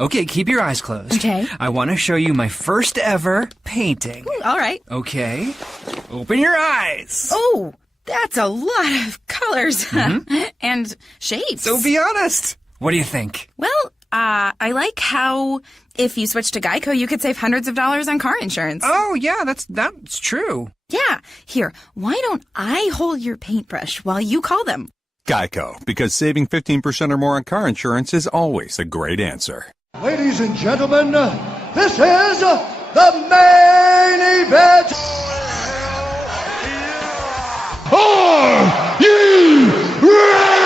Okay, keep your eyes closed. Okay. I want to show you my first ever painting. All right. Okay. Open your eyes. Oh, that's a lot of colors and shapes. So be honest. What do you think? Well, I like how if you switch to Geico, you could save hundreds of dollars on car insurance. Oh, yeah, that's true. Yeah. Here, why don't I hold your paintbrush while you call them? Geico, because saving 15% or more on car insurance is always a great answer. Ladies and gentlemen, this is the main event. Are you ready?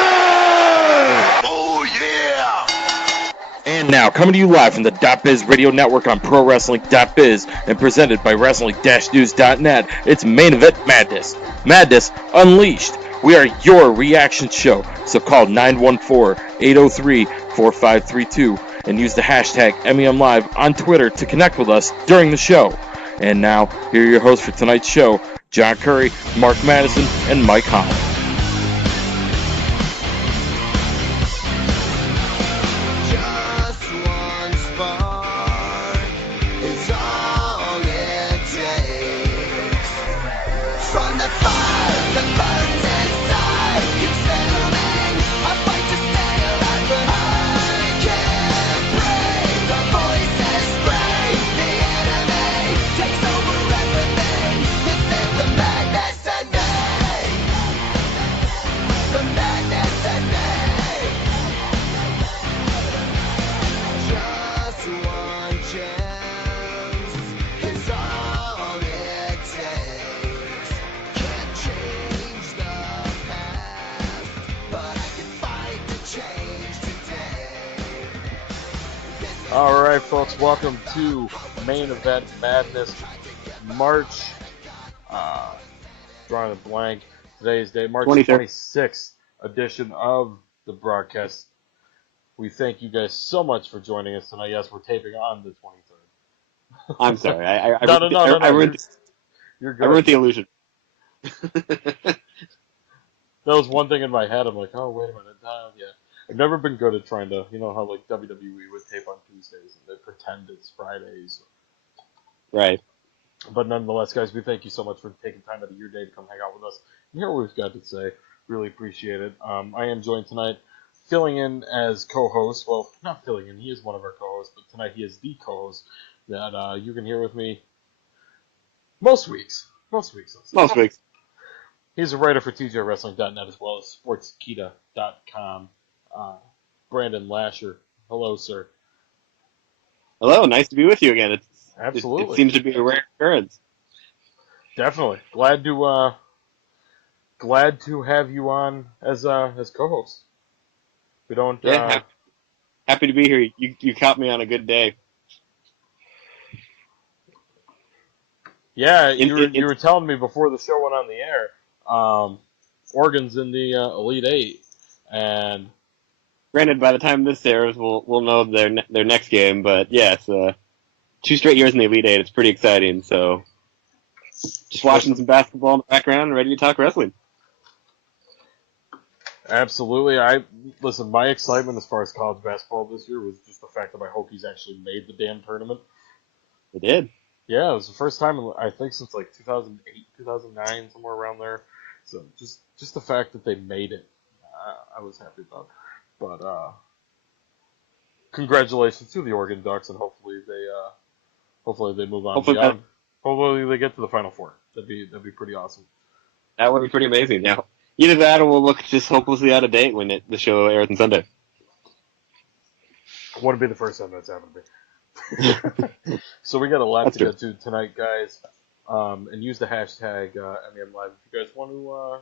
Oh, yeah! And now, coming to you live from the .biz radio network on ProWrestling.biz and presented by Wrestling-News.net, it's Main Event Madness. Madness Unleashed. We are your reaction show, so call 914-803-4532 and use the hashtag MEMLive on Twitter to connect with us during the show. And now, here are your hosts for tonight's show, John Curry, Mark Madison, and Mike Holland. All right, folks, welcome to Main Event Madness March. Drawing a blank. Today's day, March 26th edition of the broadcast. We thank you guys so much for joining us tonight. Yes, we're taping on the 23rd. I'm sorry. No. You're good. I ruined the illusion. That was one thing in my head. I'm like, oh, wait a minute. Yeah. I've never been good at trying to, you know how like WWE would tape on Tuesdays and they pretend it's Fridays. Right. But nonetheless, guys, we thank you so much for taking time out of your day to come hang out with us and hear what we've got to say. Really appreciate it. I am joined tonight, filling in as co-host. Well, not filling in. He is one of our co-hosts, but tonight he is the co-host that you can hear with me most weeks. Most weeks. He's a writer for TJWrestling.net as well as Sportskita.com. Brandon Lasher. Hello, sir. Hello, nice to be with you again. Absolutely. It seems to be a rare occurrence. Definitely. Glad to have you on as co-host. We don't happy to be here. You caught me on a good day. Yeah, you were telling me before the show went on the air. Oregon's in the Elite Eight, and granted, by the time this airs, we'll know their next game. But yes, 2 straight years in the Elite Eight. It's pretty exciting. So, just watching some basketball in the background, and ready to talk wrestling. Absolutely. My excitement as far as college basketball this year was just the fact that my Hokies actually made the damn tournament. They did. Yeah, it was the first time I think since like 2008, 2009, somewhere around there. So just the fact that they made it, I was happy about. But congratulations to the Oregon Ducks, and hopefully they move on beyond. Hopefully they get to the Final Four. That'd be pretty awesome. That would be pretty amazing. Now, either that or we'll look just hopelessly out of date when the show airs on Sunday. Wouldn't be the first time that's happened to me. So we got a lot to get to tonight, guys. And use the hashtag MEMLive if you guys want to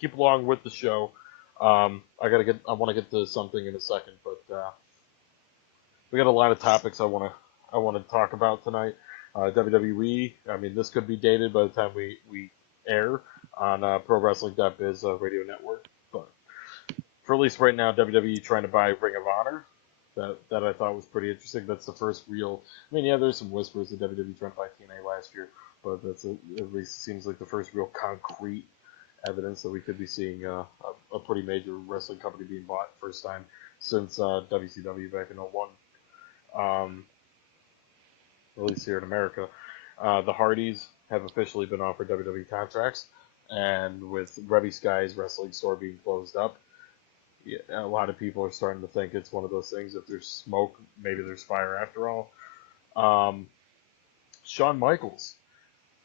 keep along with the show. I want to get to something in a second, but we got a lot of topics I want to talk about tonight. WWE. I mean, this could be dated by the time we air on ProWrestling.biz radio network, but for at least right now, WWE trying to buy Ring of Honor. That I thought was pretty interesting. That's the first real. I mean, yeah, there's some whispers that WWE tried to buy TNA last year, but that's at least seems like the first real concrete evidence that we could be seeing a pretty major wrestling company being bought first time since WCW back in '01. at least here in America. The Hardys have officially been offered WWE contracts, and with Reby Sky's wrestling store being closed up, yeah, a lot of people are starting to think it's one of those things. If there's smoke, maybe there's fire after all. Um, Shawn Michaels.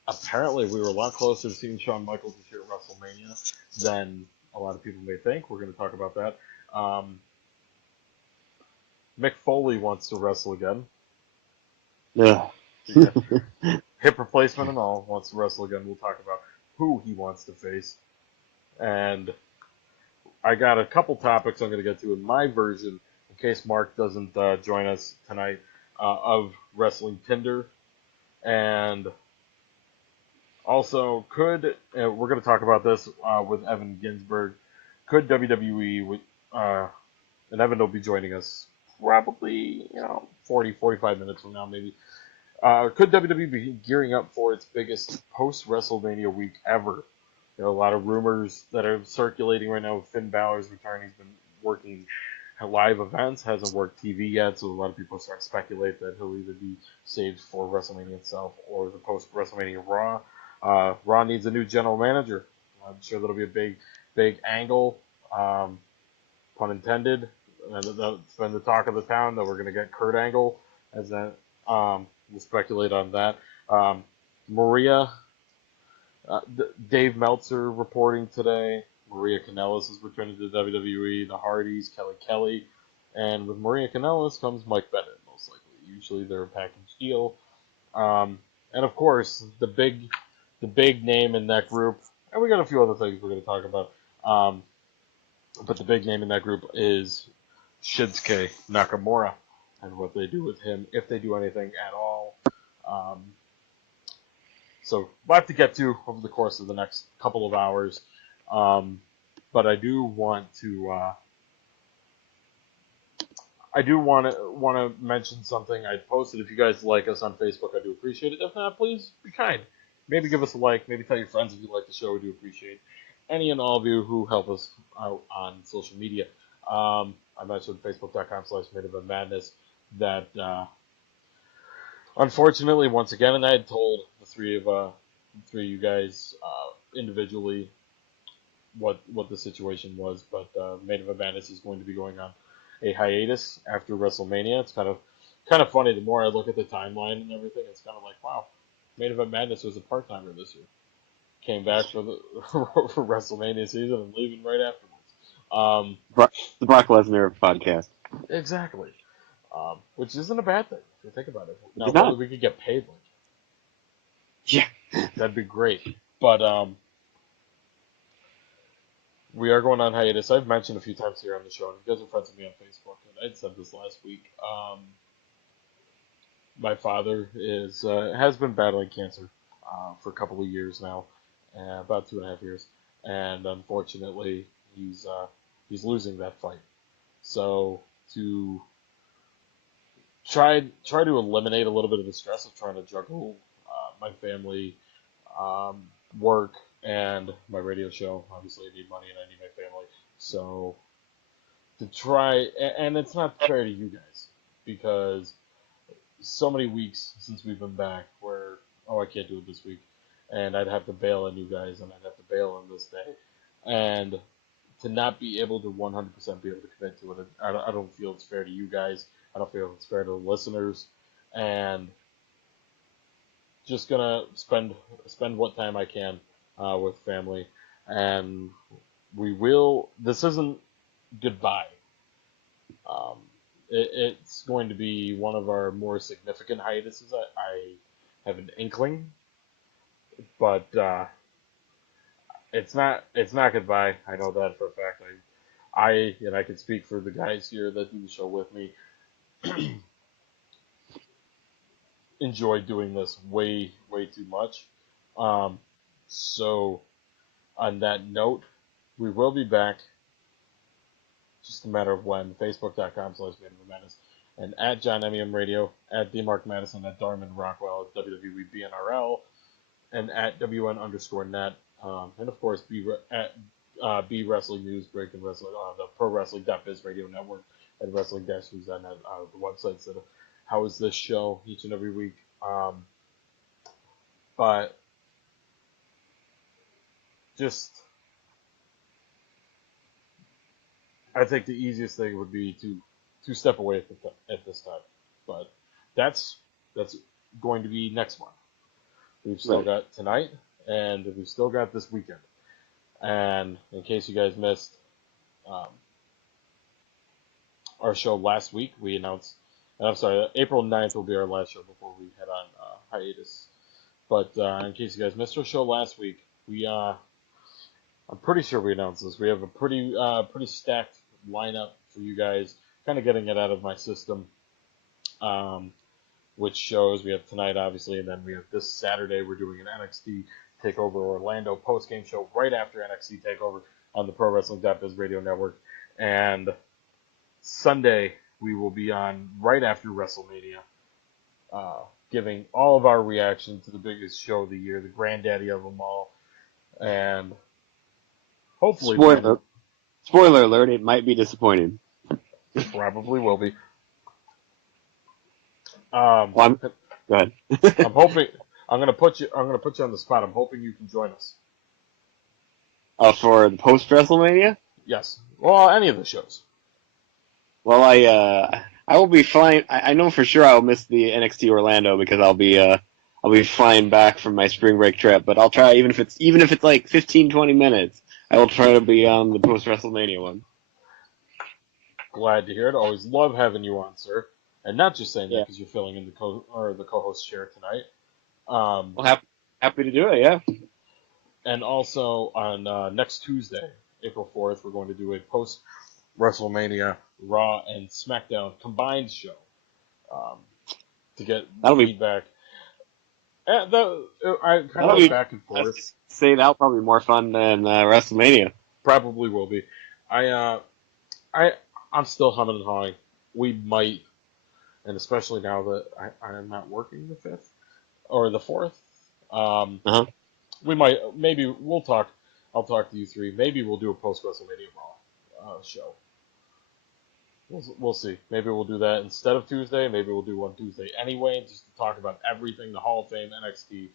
Apparently, we were a lot closer to seeing Shawn Michaels this year at WrestleMania than a lot of people may think. We're going to talk about that. Mick Foley wants to wrestle again. Yeah. Yeah. Hip replacement and all, wants to wrestle again. We'll talk about who he wants to face. And I got a couple topics I'm going to get to in my version, in case Mark doesn't join us tonight, of Wrestling Tinder. And also, we're going to talk about this with Evan Ginsberg, could WWE, and Evan will be joining us probably, 40, 45 minutes from now, maybe. Could WWE be gearing up for its biggest post-WrestleMania week ever? A lot of rumors that are circulating right now with Finn Balor's return. He's been working live events, hasn't worked TV yet, so a lot of people are starting to speculate that he'll either be saved for WrestleMania itself or the post-WrestleMania Raw. Raw needs a new general manager. I'm sure that'll be a big angle, pun intended. And that's been the talk of the town that we're going to get Kurt Angle as that. We'll speculate on that. Maria, Dave Meltzer reporting today. Maria Kanellis is returning to WWE. The Hardys, Kelly, and with Maria Kanellis comes Mike Bennett, most likely. Usually they're a package deal. And of course, the big name in that group, and we got a few other things we're going to talk about. But the big name in that group is Shinsuke Nakamura and what they do with him, if they do anything at all. So we'll have to get to over the course of the next couple of hours. But I do want to mention something I posted. If you guys like us on Facebook, I do appreciate it. If not, please be kind. Maybe give us a like. Maybe tell your friends if you like the show. We do appreciate any and all of you who help us out on social media. I mentioned Facebook.com/MainEventMadness that unfortunately, once again, and I had told the three of you guys individually what the situation was, but Main Event Madness is going to be going on a hiatus after WrestleMania. It's kind of funny. The more I look at the timeline and everything, it's kind of like, wow, Main Event Madness was a part-timer this year. Came back for the for WrestleMania season and leaving right afterwards. The Brock Lesnar podcast. Exactly. Which isn't a bad thing if you think about it. Now, It's not. whether we could get paid like Yeah. that'd be great. But we are going on hiatus. I've mentioned a few times here on the show, and if you guys are friends with me on Facebook, and I'd said this last week. My father has been battling cancer for a couple of years now, about 2.5 years, and unfortunately, he's losing that fight. So to try to eliminate a little bit of the stress of trying to juggle my family, work, and my radio show. Obviously, I need money and I need my family. So to try, and it's not fair to you guys because so many weeks since we've been back where, I can't do it this week, and I'd have to bail on you guys, and I'd have to bail on this day, and to not be able to 100% be able to commit to it, I don't feel it's fair to you guys. I don't feel it's fair to the listeners, and just gonna spend what time I can with family, and we will. This isn't goodbye. It's going to be one of our more significant hiatuses. I have an inkling, but it's not goodbye. I know that for a fact. I can speak for the guys here that do the show with me. Enjoy doing this way too much. So on that note, we will be back. Just a matter of when. Facebook.com/MainEventMadness and at John MEM Radio, at DMark Madison, at Darman Rockwell, at WWE BNRL, and at WN_net. And of course, at B Wrestling News, Breaking Wrestling, the Pro Wrestling.biz Radio Network, and Wrestling-News.net, the websites that how is this show each and every week. But just, I think the easiest thing would be to step away at this time. But that's going to be next month. We've still got tonight, and we've still got this weekend. And in case you guys missed our show last week, we announced, I'm sorry, April 9th will be our last show before we head on hiatus. But in case you guys missed our show last week, I'm pretty sure we announced this. We have a pretty stacked lineup for you guys, kind of getting it out of my system. Which shows we have tonight, obviously, and then we have this Saturday. We're doing an NXT TakeOver Orlando post-game show right after NXT TakeOver on the Pro Wrestling.biz radio network. And Sunday, we will be on right after WrestleMania, giving all of our reaction to the biggest show of the year, the granddaddy of them all. And hopefully... Spoiler alert, it might be disappointing. Probably will be. Go ahead. I'm hoping I'm gonna put you on the spot. I'm hoping you can join us. For the post WrestleMania? Yes. Well, any of the shows. Well, I will be flying. I know for sure I'll miss the NXT Orlando because I'll be flying back from my spring break trip. But I'll try, even if it's like 15, 20 minutes, I will try to be on the post WrestleMania one. Glad to hear it. Always love having you on, sir. And not just saying that because you're filling in the co-host chair tonight. Well, happy to do it, yeah. And also on next Tuesday, April 4th, we're going to do a post-WrestleMania Raw and SmackDown combined show to get feedback. I kind of went back and forth. Say that'll probably be more fun than WrestleMania. Probably will be. I'm still humming and hawing. We might. And especially now that I'm not working the 5th or the 4th, we might, maybe we'll talk. I'll talk to you three. Maybe we'll do a post WrestleMania Raw show. We'll see. Maybe we'll do that instead of Tuesday. Maybe we'll do one Tuesday anyway, just to talk about everything: the Hall of Fame, NXT,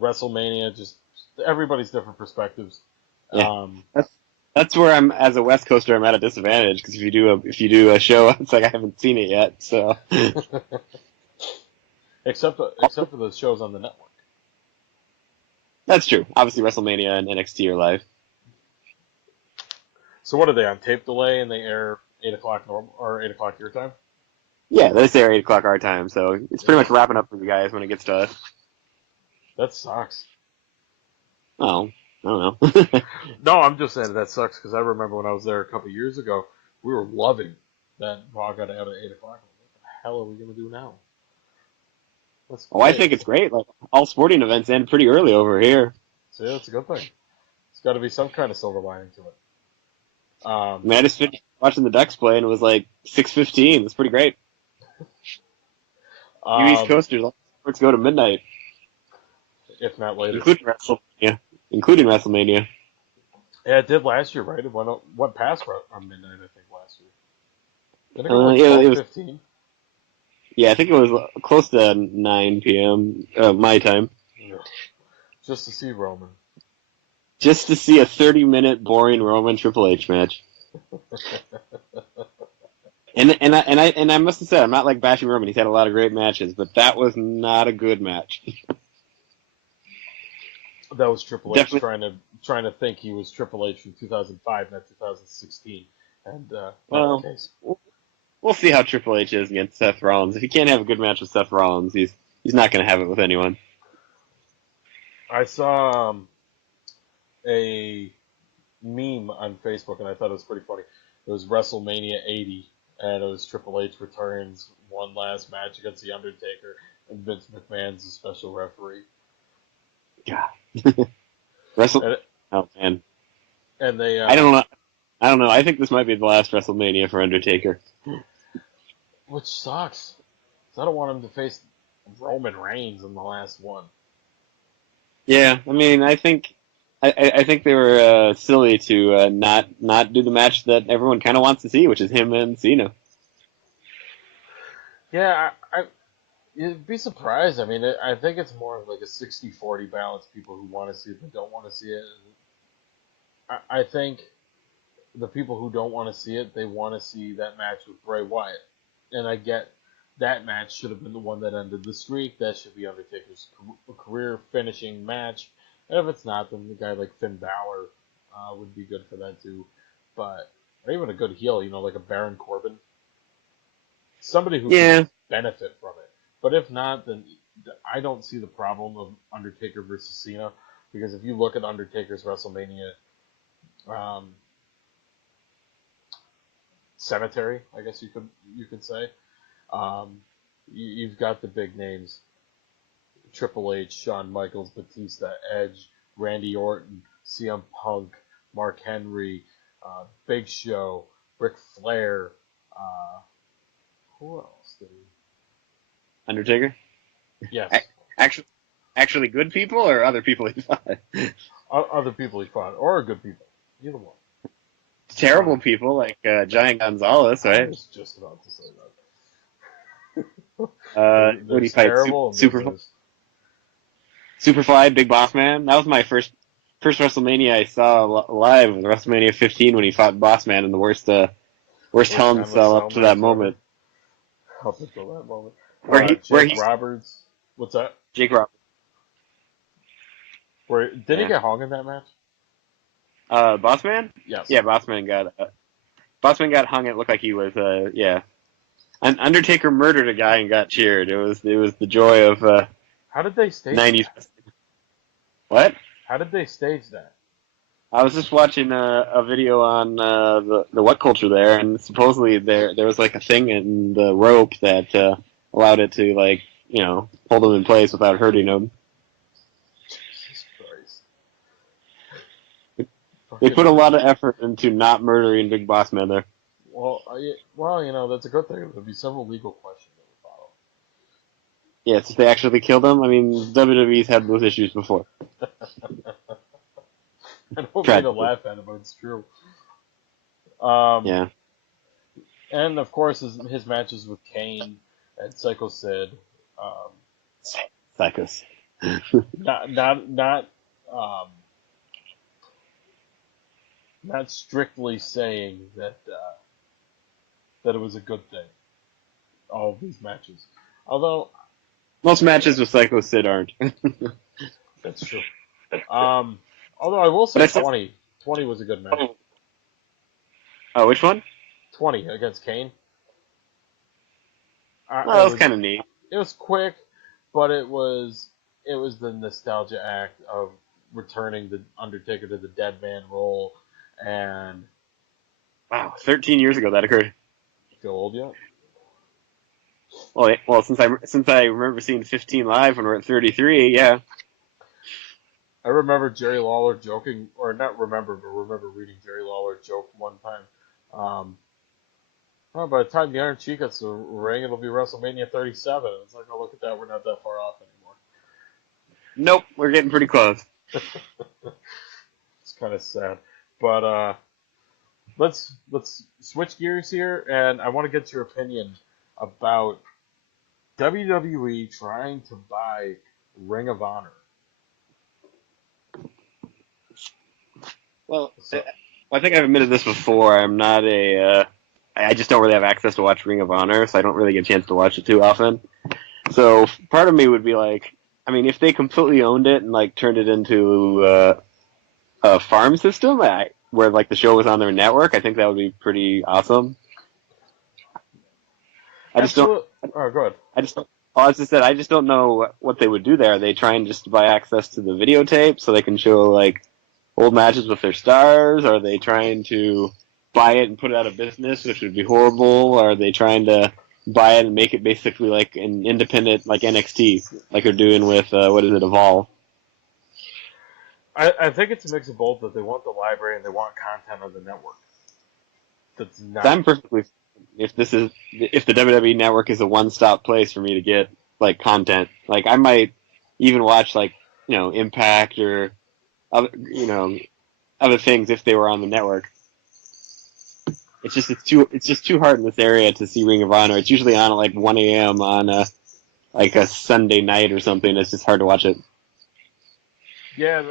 WrestleMania, just everybody's different perspectives. Yeah. That's where I'm, as a West Coaster, I'm at a disadvantage because if you do a show, it's like I haven't seen it yet. So, except for the shows on the network. That's true. Obviously, WrestleMania and NXT are live. So what are they on tape delay and they air 8 o'clock or 8 o'clock your time? Yeah, they say 8 o'clock our time, so it's pretty much wrapping up for you guys when it gets to us. That sucks. Oh. I don't know. No, I'm just saying that sucks because I remember when I was there a couple years ago, we were loving that Raw got out at 8 o'clock. What the hell are we going to do now? I think it's great. Like, all sporting events end pretty early over here. See, that's a good thing. It's got to be some kind of silver lining to it. I mean, I just finished watching the Ducks play and it was like 6:15. It's pretty great. You East Coasters, all sports go to midnight. If not later. Including WrestleMania. Yeah, it did last year, right? It went past on midnight, I think, last year. Did it go it was 15? Yeah, I think it was close to 9 p.m. My time. Yeah. Just to see Roman. Just to see a 30-minute boring Roman Triple H match. and I must have said, I'm not like bashing Roman. He's had a lot of great matches, but that was not a good match. That was Triple H trying to think he was Triple H from 2005, not 2016, and well, we'll see how Triple H is against Seth Rollins. If he can't have a good match with Seth Rollins, he's not going to have it with anyone. I saw a meme on Facebook, and I thought it was pretty funny. It was WrestleMania 80, and it was Triple H returns one last match against The Undertaker, and Vince McMahon's a special referee. God. Oh man. And they I don't know. I think this might be the last WrestleMania for Undertaker. Which sucks. I don't want him to face Roman Reigns in the last one. Yeah, I mean, I think they were silly to not do the match that everyone kind of wants to see, which is him and Cena. Yeah, you'd be surprised. I mean, I think it's more of like a 60-40 balance. People who want to see it and don't want to see it. I think the people who don't want to see it, they want to see that match with Bray Wyatt. And I get that match should have been the one that ended the streak. That should be Undertaker's career finishing match. And if it's not, then the guy like Finn Balor would be good for that too. But or even a good heel, like a Baron Corbin. Somebody who can benefit from it. But if not, then I don't see the problem of Undertaker versus Cena. Because if you look at Undertaker's WrestleMania cemetery, I guess you could say, you've got the big names: Triple H, Shawn Michaels, Batista, Edge, Randy Orton, CM Punk, Mark Henry, Big Show, Ric Flair. Who else did he? Undertaker? Yes. Actually good people or other people he fought? Other people he fought, or good people. Either one. Terrible people like Giant Gonzalez, I right? was just about to say that. What do you fight? Superfly, Big Boss Man. That was my first WrestleMania I saw live. WrestleMania 15 when he fought Boss Man in the worst Hell in a Cell up to that moment. Up until that moment. Jake Roberts. What's that? Jake Roberts. Did he get hung in that match? Boss Man? Yes. Yeah, Boss Man got hung. It looked like he was Undertaker murdered a guy and got cheered. It was the joy of How did they stage 90s. that? What? How did they stage that? I was just watching a video on the What Culture there, and supposedly there was like a thing in the rope that allowed it to hold them in place without hurting them. Jesus Christ. They put a lot of effort into not murdering Big Boss Man there. Well, that's a good thing. There'll be several legal questions that will follow. Yes, if they actually killed him. I mean, WWE's had those issues before. I don't mean to laugh at it, but it's true. Yeah. And of course, his matches with Kane and Psycho Sid. Psychos. Not strictly saying that it was a good thing. All of these matches, although most matches with Psycho Sid aren't. that's true. Although I will say 20 was a good match. Oh, which one? 20 against Kane. That was kind of neat. It was quick, but it was the nostalgia act of returning the Undertaker to the dead man role, and wow, 13 years ago that occurred. Feel old yet? Well, since I remember seeing 15 live when we're at 33, yeah. I remember Jerry Lawler joking, or not remember, but remember reading Jerry Lawler joke one time. By the time the Iron Sheik gets the ring, it'll be WrestleMania 37. It's like, oh, look at that, we're not that far off anymore. Nope, we're getting pretty close. It's kind of sad, but let's switch gears here, and I want to get your opinion about WWE trying to buy Ring of Honor. Well, I think I've admitted this before. I'm not I just don't really have access to watch Ring of Honor, so I don't really get a chance to watch it too often. So part of me would be like, I mean, if they completely owned it and turned it into a farm system where the show was on their network, I think that would be pretty awesome. I just don't. Oh, go ahead. As I said, I just don't know what they would do there. Are they trying just to buy access to the videotape so they can show old matches with their stars? Are they trying to buy it and put it out of business, which would be horrible? Or are they trying to buy it and make it basically like an independent, like NXT, like they're doing with, Evolve? I think it's a mix of both, that they want the library and they want content on the network. That's not... I'm perfectly... If the WWE Network is a one-stop place for me to get, content, I might even watch, Impact or... other things if they were on the network. it's just too hard in this area to see Ring of Honor. It's usually on at like 1 a.m. on a Sunday night or something. It's just hard to watch it. Yeah,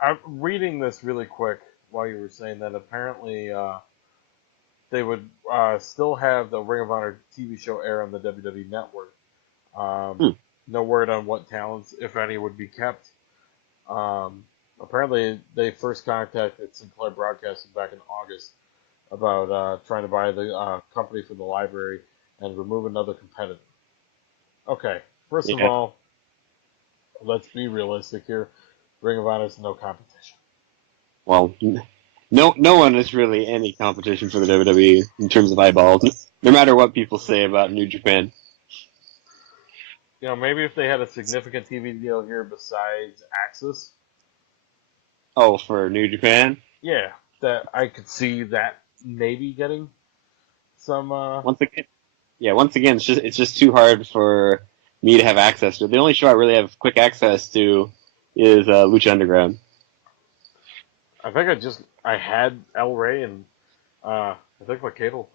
I'm reading this really quick while you were saying that. Apparently, they would still have the Ring of Honor TV show air on the WWE Network. No word on what talents, if any, would be kept. Apparently, they first contacted Sinclair Broadcasting back in August about trying to buy the company from the library and remove another competitor. Okay, first of all, let's be realistic here. Ring of Honor is no competition. Well, no one is really any competition for the WWE in terms of eyeballs, no matter what people say about New Japan. You know, maybe if they had a significant TV deal here besides Axis. Oh, for New Japan? Yeah, that I could see that maybe getting some. Once again, it's just too hard for me to have access to. The only show I really have quick access to is Lucha Underground. I think I had El Rey and I think my cable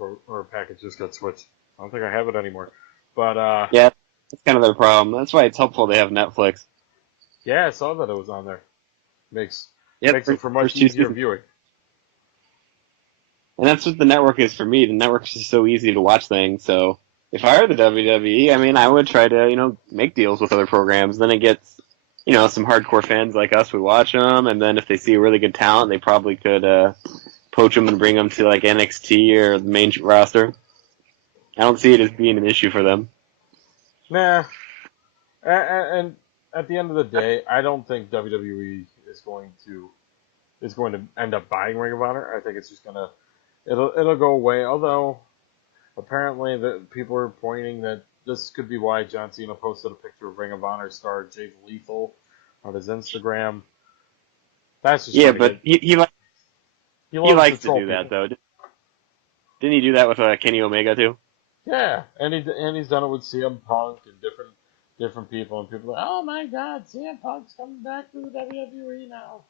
package just got switched. I don't think I have it anymore. But yeah, that's kind of their problem. That's why it's helpful they have Netflix. Yeah, I saw that it was on there. Makes Yep, it for much easier viewing. And that's what the network is for me. The network is just so easy to watch things. So if I were the WWE, I mean, I would try to, make deals with other programs. Then it gets, some hardcore fans like us would watch them. And then if they see a really good talent, they probably could poach them and bring them to like NXT or the main roster. I don't see it as being an issue for them. Nah. And at the end of the day, I don't think WWE is going to end up buying Ring of Honor. I think it's just it'll go away. Although apparently the people are pointing that this could be why John Cena posted a picture of Ring of Honor star Jay Lethal on his Instagram. That's just but he likes to do people. that though. Didn't he do that with Kenny Omega too? Yeah, and he's done it with CM Punk and different people, and people are like, oh my God, CM Punk's coming back to the WWE now.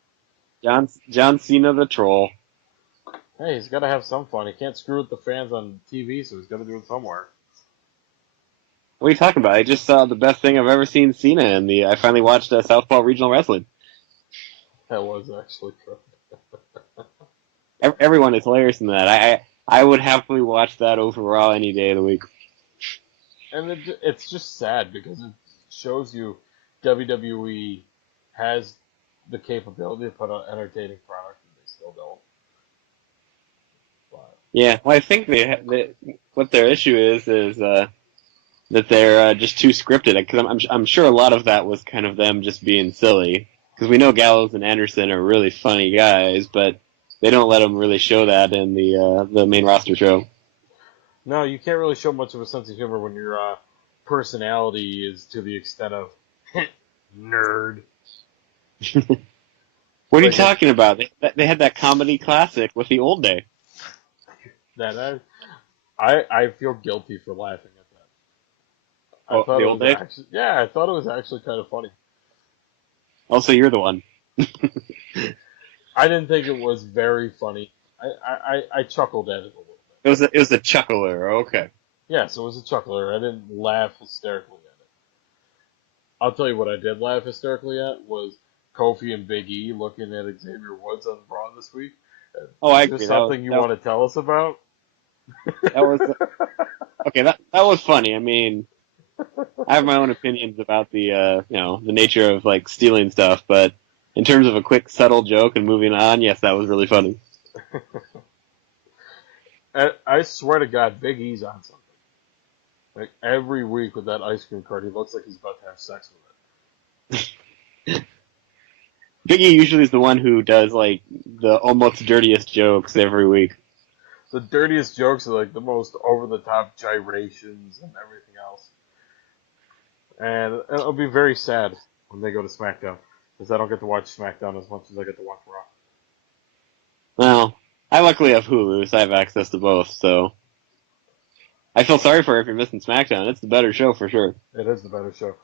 John Cena the troll. Hey, he's got to have some fun. He can't screw with the fans on TV, so he's got to do it somewhere. What are you talking about? I just saw the best thing I've ever seen Cena in. I finally watched Southpaw Regional Wrestling. That was actually true. Everyone is hilarious in that. I would happily watch that over Raw any day of the week. And it's just sad because it shows you WWE has the capability to put out entertaining product, and they still don't. But, yeah, well, I think what their issue is that they're just too scripted. Because I'm sure a lot of that was kind of them just being silly. Because we know Gallows and Anderson are really funny guys, but they don't let them really show that in the main roster show. no, you can't really show much of a sense of humor when your personality is to the extent of nerd. What are you talking about? They had that comedy classic with the Old Day. That I feel guilty for laughing at that. Oh, the Old Day? I thought it was actually kind of funny. Also, you're the one. I didn't think it was very funny. I chuckled at it a little bit. It was a chuckler. Okay. Yes, it was a chuckler. I didn't laugh hysterically at it. I'll tell you what I did laugh hysterically at was Kofi and Big E looking at Xavier Woods on Raw this week. Oh, I Is agree. there something you want to tell us about? That was okay. That was funny. I mean, I have my own opinions about the the nature of like stealing stuff, but in terms of a quick, subtle joke and moving on, yes, that was really funny. I swear to God, Big E's on something. Like every week with that ice cream cart, he looks like he's about to have sex with it. Big E usually is the one who does like the almost dirtiest jokes every week. The dirtiest jokes are like the most over-the-top gyrations and everything else. And it'll be very sad when they go to SmackDown, because I don't get to watch SmackDown as much as I get to watch Raw. Well, I luckily have Hulu, so I have access to both, so I feel sorry for her if you're missing SmackDown. It's the better show for sure. It is the better show.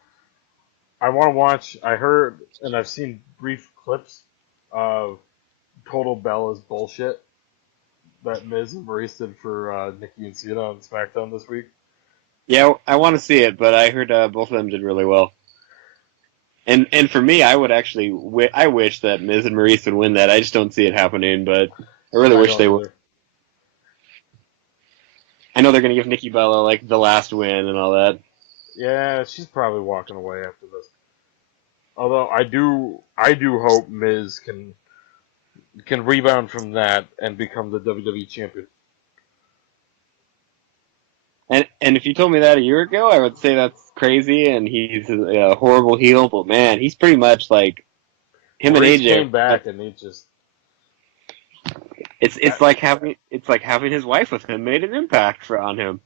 I want to watch, I heard, and I've seen brief clips of Total Bella's bullshit. that Miz and Maurice did for Nikki and Cena on SmackDown this week? Yeah, I want to see it, but I heard both of them did really well. And for me, I would actually I wish that Miz and Maurice would win that. I just don't see it happening, but I really wish they would. I know they're going to give Nikki Bella like the last win and all that. Yeah, she's probably walking away after this. Although I do hope Miz can rebound from that and become the WWE champion. And if you told me that a year ago, I would say that's crazy and he's a horrible heel. But man, he's pretty much like him Maurice and AJ came back and he just it's like having his wife with him made an impact on him.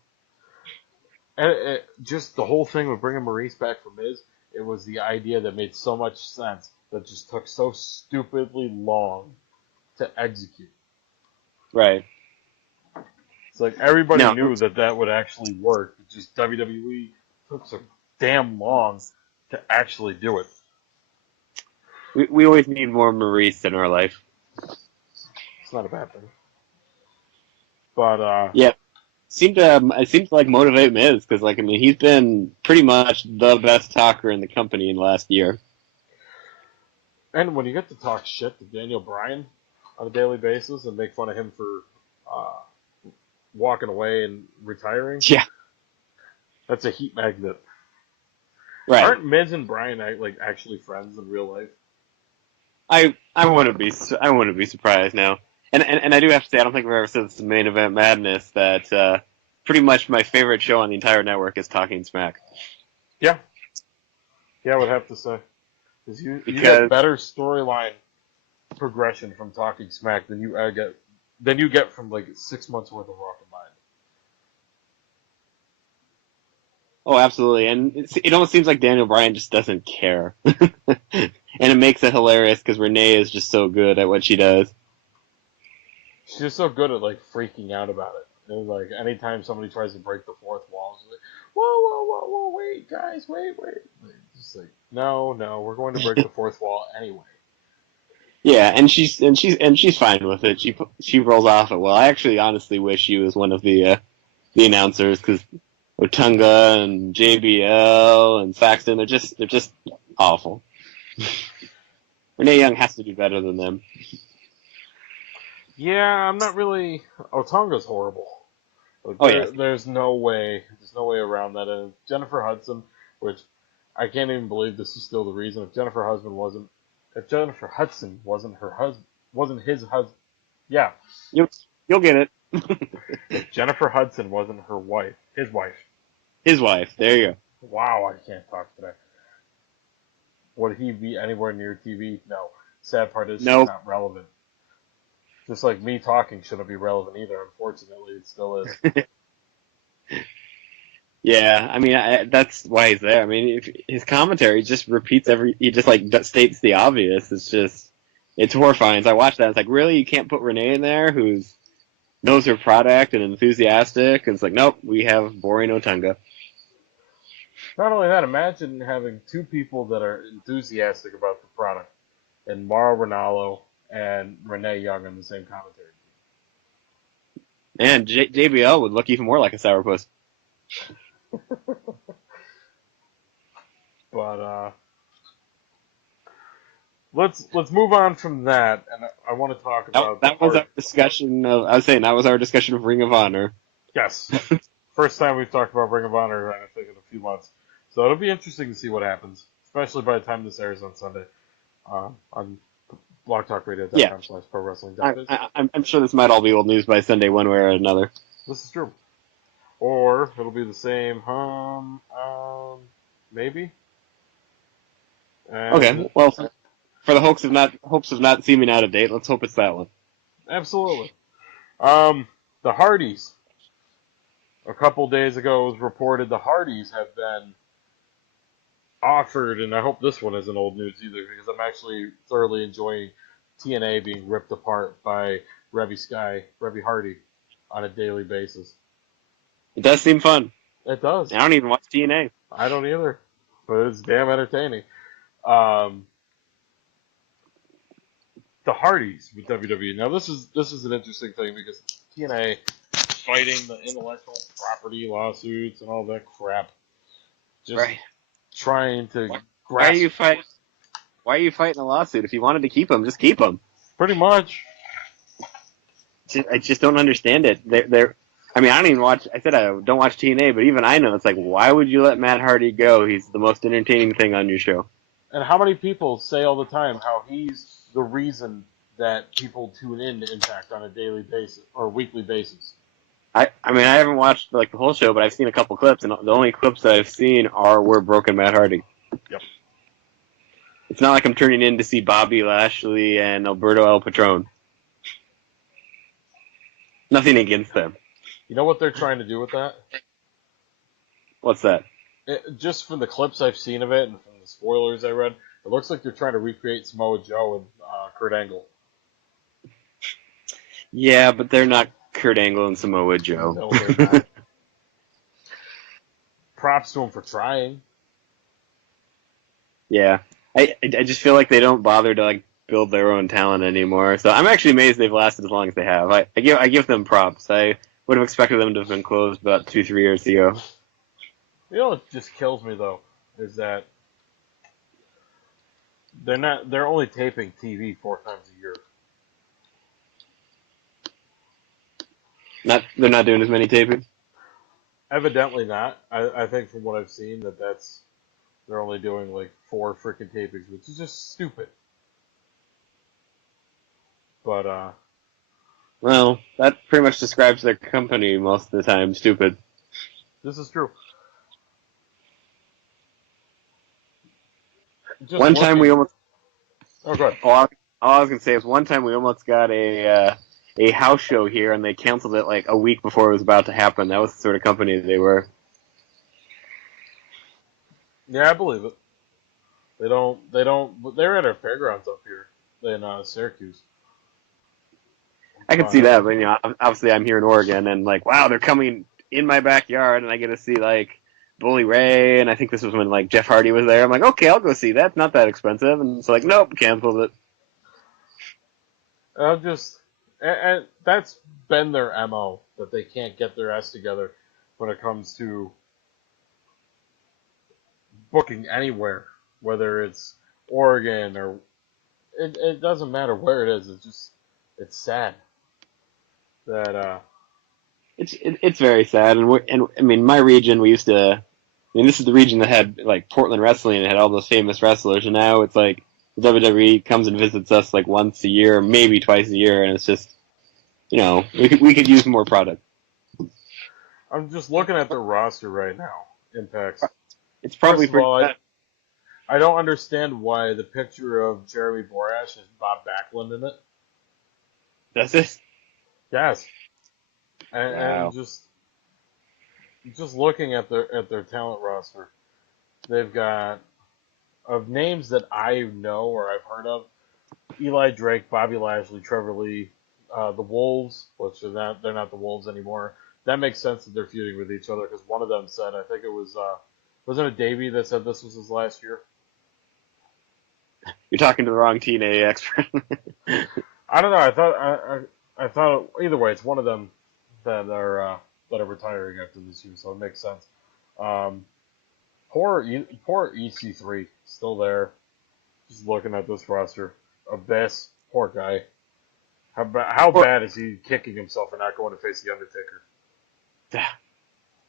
and just the whole thing with bringing Maurice back for Miz. It was the idea that made so much sense that just took so stupidly long to execute. Right. It's like everybody knew that would actually work. It's just WWE took so damn long to actually do it. We always need more Maurice in our life. It's not a bad thing. But yeah, it seemed to like motivate Miz because like I mean he's been pretty much the best talker in the company in the last year. And when you get to talk shit to Daniel Bryan on a daily basis and make fun of him for walking away and retiring, yeah, that's a heat magnet. Right? Aren't Miz and Bryan like actually friends in real life? I wouldn't be surprised now. And I do have to say I don't think we've ever said this in Main Event Madness that pretty much my favorite show on the entire network is Talking Smack. Yeah, I would have to say because you get better storyline progression from Talking Smack than you get from like 6 months worth of Raw combined. Oh, absolutely, and it almost seems like Daniel Bryan just doesn't care, and it makes it hilarious because Renee is just so good at what she does. She's just so good at like freaking out about it. And, like anytime somebody tries to break the fourth wall, she's like, "Whoa, wait, guys, wait!" Like, just like, no, we're going to break the fourth wall anyway. Yeah, and she's fine with it. She rolls off it well. I actually honestly wish she was one of the announcers because Otunga and JBL and Saxton they're just awful. Renee Young has to do better than them. Yeah, I'm not really. Otunga's horrible. Like, there's no way around that. And Jennifer Hudson, which I can't even believe this is still the reason. If Jennifer Hudson wasn't his husband, yeah, You'll get it. if Jennifer Hudson wasn't his wife. His wife. There you go. Wow, I can't talk today. Would he be anywhere near TV? No. Sad part is she's not relevant. Just like me talking shouldn't be relevant either. Unfortunately, it still is. Yeah, I mean that's why he's there. I mean, if his commentary just repeats he just like states the obvious. It's horrifying. So I watched that. It's like, really, you can't put Renee in there, who's knows her product and enthusiastic. And it's like, nope, we have boring Otunga. Not only that, imagine having two people that are enthusiastic about the product, and Mauro Ranallo and Renee Young on the same commentary. And JBL would look even more like a sourpuss. But let's move on from that, and I want to talk about that was our discussion of. I was saying that was our discussion of Ring of Honor. Yes, first time we've talked about Ring of Honor, I think, in a few months. So it'll be interesting to see what happens, especially by the time this airs on Sunday on blogtalkradio.com/pro-wrestling.biz. I'm sure this might all be old news by Sunday, one way or another. This is true. Or it'll be the same, maybe. And okay, well, for the hopes of not seeming out of date, let's hope it's that one. Absolutely. The Hardys. A couple days ago, it was reported the Hardys have been offered, and I hope this one isn't old news either, because I'm actually thoroughly enjoying TNA being ripped apart by Reby Hardy, on a daily basis. It does seem fun. It does. I don't even watch TNA. I don't either, but it's damn entertaining. The Hardys with WWE. Now this is an interesting thing because TNA fighting the intellectual property lawsuits and all that crap. Just Right. trying to Why are grasp. you fighting? Why are you fighting a lawsuit? If you wanted to keep him, just keep him. Pretty much. I just don't understand it. I mean, I don't even watch. I said I don't watch TNA, but even I know it's like, why would you let Matt Hardy go? He's the most entertaining thing on your show. And how many people say all the time how he's the reason that people tune in to Impact on a daily basis or weekly basis? I mean, I haven't watched like the whole show, but I've seen a couple clips, and the only clips that I've seen were broken Matt Hardy. Yep. It's not like I'm turning in to see Bobby Lashley and Alberto El Patron. Nothing against them. You know what they're trying to do with that? What's that? Just from the clips I've seen of it and from the spoilers I read, it looks like they're trying to recreate Samoa Joe and Kurt Angle. Yeah, but they're not Kurt Angle and Samoa Joe. No, they're not. Props to them for trying. Yeah. I just feel like they don't bother to like build their own talent anymore. So I'm actually amazed they've lasted as long as they have. I give them props. I would have expected them to have been closed about 2-3 years ago. You know what just kills me though is that they're only taping TV 4 times a year. They're not doing as many tapings. Evidently not. I think from what I've seen they're only doing like 4 freaking tapings, which is just stupid. But Well, that pretty much describes their company most of the time. Stupid. this is true. Just One time we almost. Oh, go ahead. All I was gonna say is one time we almost got a house show here, and they canceled it like a week before it was about to happen. That was the sort of company they were. Yeah, I believe it. They don't. They're at our fairgrounds up here in Syracuse. I could see that, but you know, obviously I'm here in Oregon, and like, wow, they're coming in my backyard, and I get to see like Bully Ray, and I think this was when like Jeff Hardy was there. I'm like, okay, I'll go see that. It's not that expensive, and it's like, nope, canceled it. And that's been their MO, that they can't get their ass together when it comes to booking anywhere, whether it's Oregon or it doesn't matter where it is. It's sad that It's very sad, and I mean, my region, we used to. I mean, this is the region that had like Portland wrestling and had all those famous wrestlers, and now it's like WWE comes and visits us like once a year, maybe twice a year, and it's just, you know, we could use more product. I'm just looking at their roster right now. Impact's. It's probably First of all, pretty. I don't understand why the picture of Jeremy Borash has Bob Backlund in it. That's it. Yes, and, Wow. and just looking at their talent roster, they've got of names that I know or I've heard of: Eli Drake, Bobby Lashley, Trevor Lee, the Wolves, which they're not the Wolves anymore. That makes sense that they're feuding with each other because one of them said, I think it was wasn't it Davey that said this was his last year? You're talking to the wrong TNA expert. I don't know. I thought either way, it's one of them that are retiring after this year, so it makes sense. Poor EC3 still there. Just looking at this roster, Abyss, poor guy. How bad is he kicking himself for not going to face the Undertaker?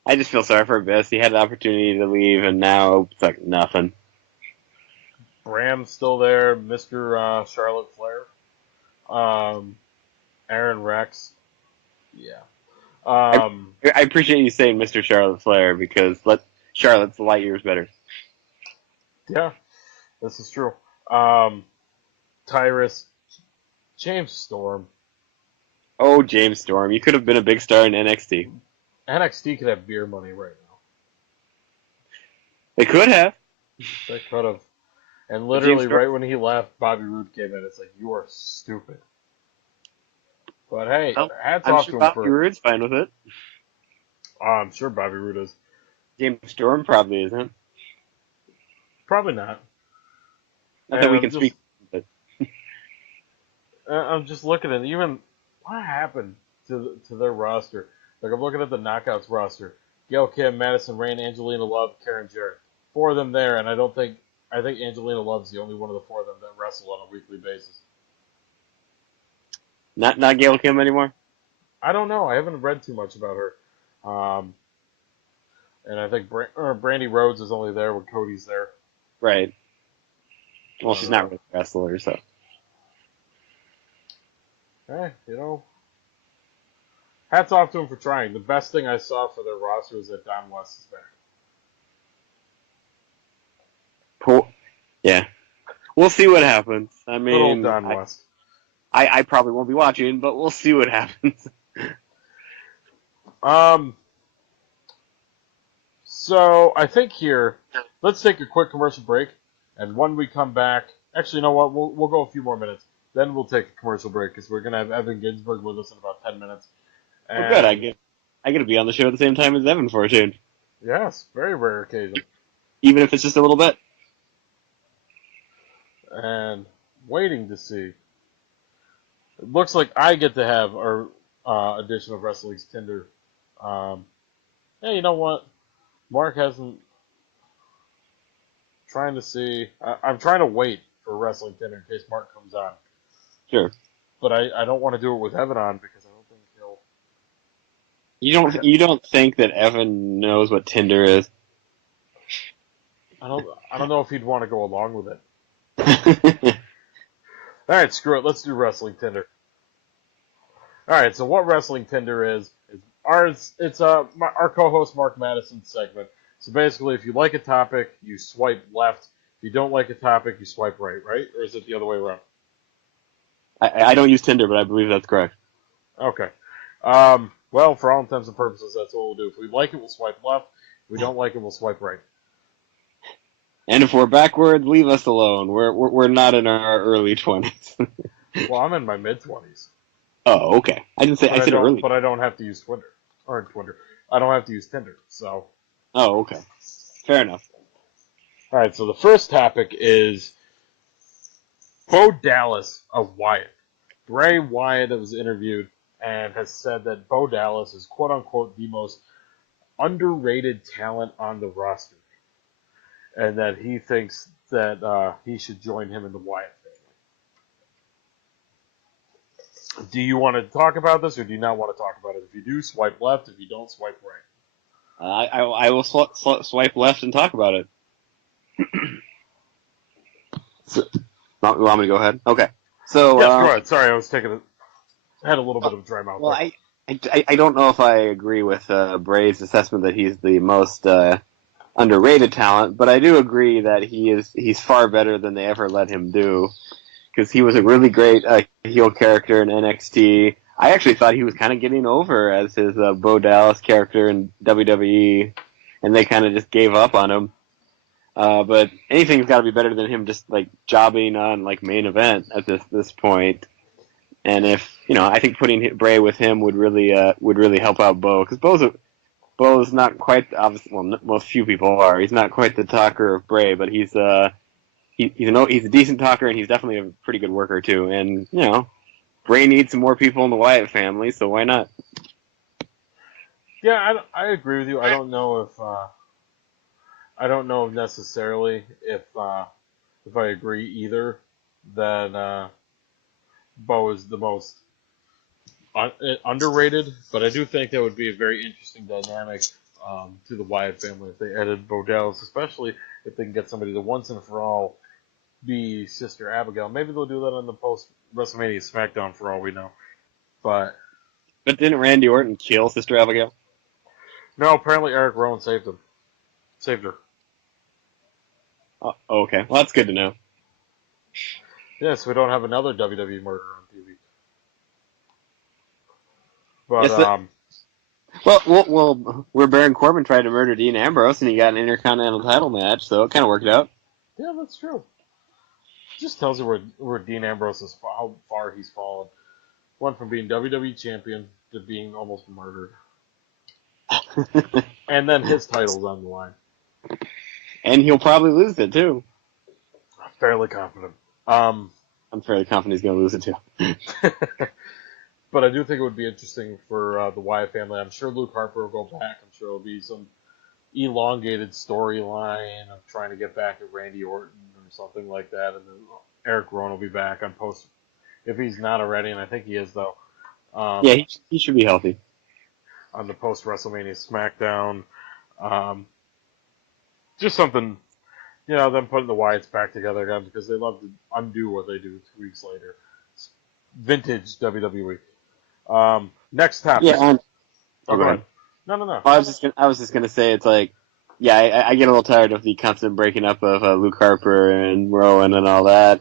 I just feel sorry for Abyss. He had the opportunity to leave, and now it's like nothing. Bram's still there, Mr. Charlotte Flair, Aaron Rex, yeah. I appreciate you saying Mr. Charlotte Flair because Charlotte's light years better. Yeah, this is true. Tyrus, James Storm. Oh, James Storm, you could have been a big star in NXT. NXT could have beer money right now. They could have. They could have. And literally, James Storm- right when he left, Bobby Roode came in. It's like, you are stupid. But hey, Well, hats I'm off sure to him Bobby for. Roode's fine with it. I'm sure Bobby Roode is. James Storm probably isn't. Probably not. Not that we can speak. But I'm just looking at even what happened to their roster. Like I'm looking at the Knockouts roster: Gail Kim, Madison Rain, Angelina Love, Karen Jarrett. 4 of them there, and I think Angelina Love's the only one of the 4 of them that wrestle on a weekly basis. Not Gail Kim anymore? I don't know. I haven't read too much about her. And I think Brandy Rhodes is only there when Cody's there. Right. Well, she's not really a wrestler, so. Hey, hats off to him for trying. The best thing I saw for their roster was that Don West is back. Yeah. We'll see what happens. I mean, Good old Don West. I probably won't be watching, but we'll see what happens. So I think here, let's take a quick commercial break, and when we come back, actually, you know what? We'll go a few more minutes. Then we'll take a commercial break because we're gonna have Evan Ginsberg with us in about 10 minutes. Well, good. I get to be on the show at the same time as Evan for a change, Yes, very rare occasion. even if it's just a little bit. And waiting to see. It looks like I get to have our edition of Wrestling's Tinder. Hey, you know what? Mark hasn't. Trying to see. I'm trying to wait for Wrestling Tinder in case Mark comes on. Sure. But I don't want to do it with Evan on because I don't think he'll. You don't think that Evan knows what Tinder is? I don't know if he'd want to go along with it. All right, screw it. Let's do Wrestling Tinder. All right, so what Wrestling Tinder is ours. It's our co-host Mark Madison's segment. So basically, if you like a topic, you swipe left. If you don't like a topic, you swipe right, right? Or is it the other way around? I don't use Tinder, but I believe that's correct. Okay. Well, for all intents and purposes, that's what we'll do. If we like it, we'll swipe left. If we don't like it, we'll swipe right. And if we're backward, leave us alone. We're not in our early 20s. Well, I'm in my mid-20s. Oh, okay. I didn't say I said early. But I don't have to use Twitter. Or Twitter. I don't have to use Tinder, so... Oh, okay. Fair enough. All right, so the first topic is Bo Dallas of Wyatt. Bray Wyatt was interviewed and has said that Bo Dallas is quote-unquote the most underrated talent on the roster. And that he thinks that he should join him in the Wyatt family. Do you want to talk about this, or do you not want to talk about it? If you do, swipe left. If you don't, swipe right. I will swipe left and talk about it. So, you want me to go ahead? Okay. So Yes, go ahead. Sorry, I had a little bit of a dry mouth. Well, I don't know if I agree with Bray's assessment that he's the most underrated talent, but I do agree that he's far better than they ever let him do, because he was a really great heel character in NXT. I actually thought he was kind of getting over as his Bo Dallas character in WWE, and they kind of just gave up on him. But anything's got to be better than him just like jobbing on like main event at this point. And if I think putting Bray with him would really help out Bo, because Bo's not quite obviously. Well, most few people are. He's not quite the talker of Bray, but he's a decent talker, and he's definitely a pretty good worker too. And Bray needs some more people in the Wyatt family, so why not? Yeah, I agree with you. I don't know necessarily if I agree either that Bo is the most underrated, but I do think that would be a very interesting dynamic to the Wyatt family if they added Bo Dallas, especially if they can get somebody to once and for all be Sister Abigail. Maybe they'll do that on the post WrestleMania SmackDown for all we know. But didn't Randy Orton kill Sister Abigail? No, apparently Eric Rowan saved her. Oh, okay, well that's good to know. Yes, we don't have another WWE murder on TV. But yes, well, where Baron Corbin tried to murder Dean Ambrose and he got an Intercontinental title match, so it kind of worked out. Yeah, that's true. It just tells you where Dean Ambrose is, how far he's fallen. Went from being WWE champion to being almost murdered. And then his title's on the line. And he'll probably lose it, too. I'm fairly confident. I'm fairly confident he's going to lose it, too. But I do think it would be interesting for the Wyatt family. I'm sure Luke Harper will go back. I'm sure it'll be some elongated storyline of trying to get back at Randy Orton or something like that, and then Eric Rowan will be back on post if he's not already, and I think he is though. Yeah, he should be healthy. On the post WrestleMania SmackDown, just something, them putting the Wyatts back together again because they love to undo what they do 2 weeks later. It's vintage WWE. Next topic. Yeah, and Oh, go ahead. No. Well, I was just gonna say it's like, yeah, I get a little tired of the constant breaking up of Luke Harper and Rowan and all that.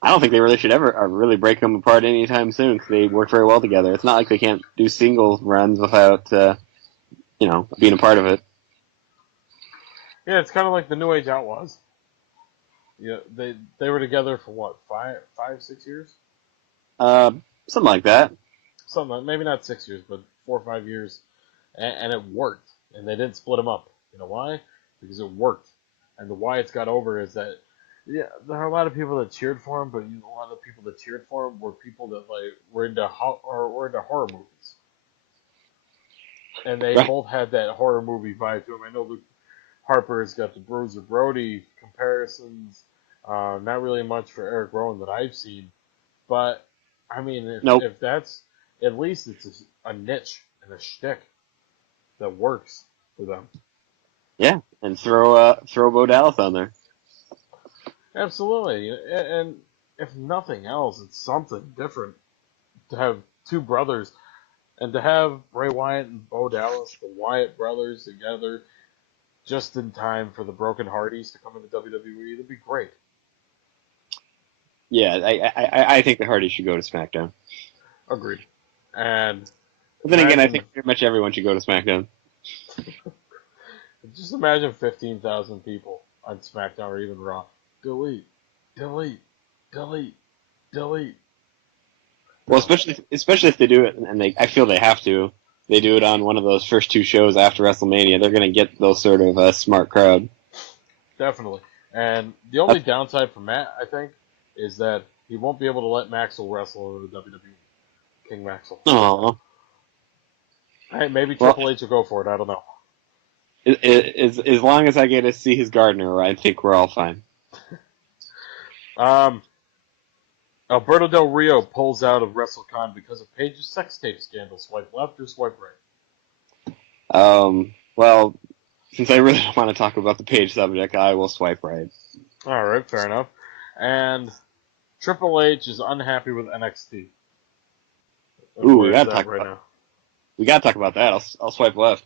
I don't think they really should ever really break them apart anytime soon because they work very well together. It's not like they can't do single runs without, being a part of it. Yeah, it's kind of like the New Age Outlaws. Yeah, they were together for what, 6 years? Something like that. Maybe not 6 years, but 4 or 5 years, and it worked. And they didn't split them up. You know why? Because it worked. And the Wyatts got over is that, yeah, there are a lot of people that cheered for him, but a lot of the people that cheered for him were people that were into horror movies, and they Right. both had that horror movie vibe to them. I know Luke Harper's got the Bruiser Brody comparisons. Not really much for Eric Rowan that I've seen, but I mean, Nope. if that's at least it's a niche and a shtick that works for them. Yeah, and throw Bo Dallas on there. Absolutely, and if nothing else, it's something different to have two brothers and to have Bray Wyatt and Bo Dallas, the Wyatt brothers, together just in time for the Broken Hardys to come into WWE. That'd be great. Yeah, I think the Hardys should go to SmackDown. Agreed. And But then again, I think pretty much everyone should go to SmackDown. just imagine 15,000 people on SmackDown or even Raw. Delete, delete, delete, delete. Well, especially if they do it, and I feel they have to. They do it on one of those first two shows after WrestleMania. They're going to get those sort of smart crowd. Definitely. And the only downside for Matt, I think, is that he won't be able to let Maxwell wrestle in the WWE. King Maxwell. Aww. Hey, maybe Triple H will go for it. I don't know. As long as I get to see his gardener, I think we're all fine. Alberto Del Rio pulls out of WrestleCon because of Paige's sex tape scandal. Swipe left or swipe right? Well, since I really don't want to talk about the Paige subject, I will swipe right. All right, fair enough. And Triple H is unhappy with NXT. Ooh, we gotta talk about that. I'll swipe left.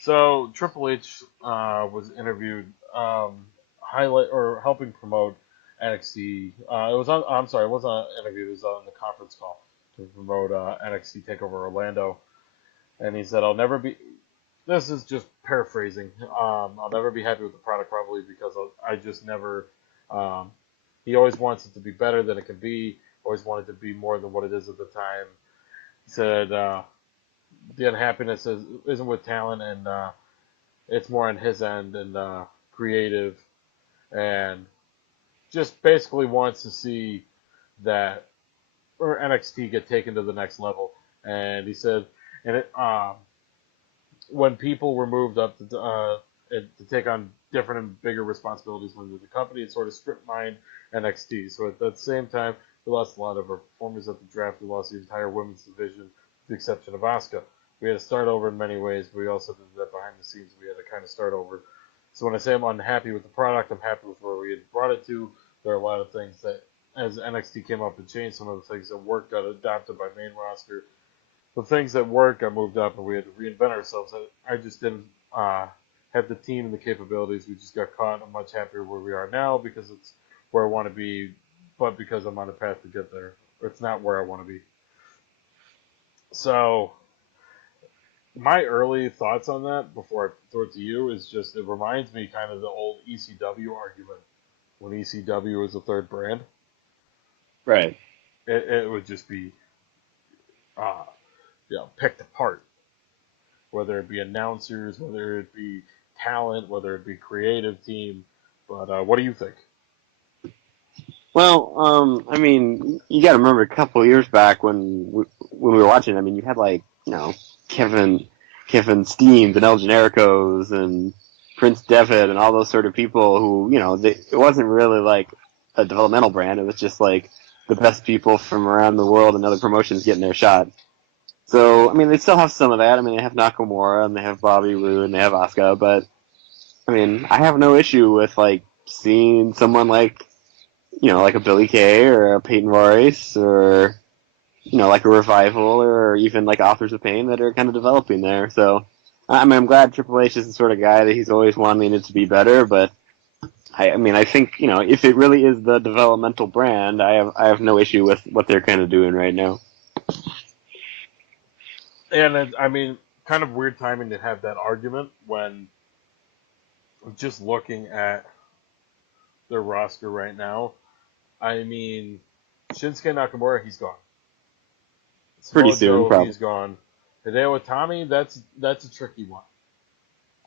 So Triple H was interviewed, helping promote NXT. It wasn't an interview. It was on the conference call to promote NXT Takeover Orlando, and he said, "I'll never be." This is just paraphrasing. I'll never be happy with the product, probably because I just never. He always wants it to be better than it can be. Always wanted to be more than what it is at the time. He said the unhappiness isn't with talent, and it's more on his end and creative, and just basically wants to see that or NXT get taken to the next level. And he said, when people were moved up to take on different and bigger responsibilities within the company, it sort of strip mined NXT. So at the same time, we lost a lot of our performers at the draft. We lost the entire women's division, with the exception of Asuka. We had to start over in many ways, but we also did that behind the scenes. We had to kind of start over. So when I say I'm unhappy with the product, I'm happy with where we had brought it to. There are a lot of things that, as NXT came up and changed, some of the things that worked got adopted by main roster. The things that worked got moved up, and we had to reinvent ourselves. I just didn't have the team and the capabilities. We just got caught. I'm much happier where we are now because it's where I want to be, but because I'm on a path to get there. It's not where I want to be. So my early thoughts on that before I throw it to you is just it reminds me kind of the old ECW argument when ECW was the third brand. Right. It would just be picked apart, whether it be announcers, whether it be talent, whether it be creative team. But what do you think? Well, I mean, you got to remember a couple of years back when we were watching. I mean, you had Kevin Steens and El Genericos and Prince Devitt and all those sort of people who it wasn't really like a developmental brand. It was just like the best people from around the world and other promotions getting their shot. So, I mean, they still have some of that. I mean, they have Nakamura and they have Bobby Roode and they have Asuka, but I mean, I have no issue with seeing someone like a Billy Kay or a Peyton Royce or, like a Revival or even like Authors of Pain that are kind of developing there. So, I mean, I'm glad Triple H is the sort of guy that he's always wanting it to be better, but I mean, I think, if it really is the developmental brand, I have no issue with what they're kind of doing right now. And I mean, kind of weird timing to have that argument when just looking at their roster right now. I mean, Shinsuke Nakamura, he's gone. Pretty soon, probably. He's gone. Hideo Itami, that's a tricky one.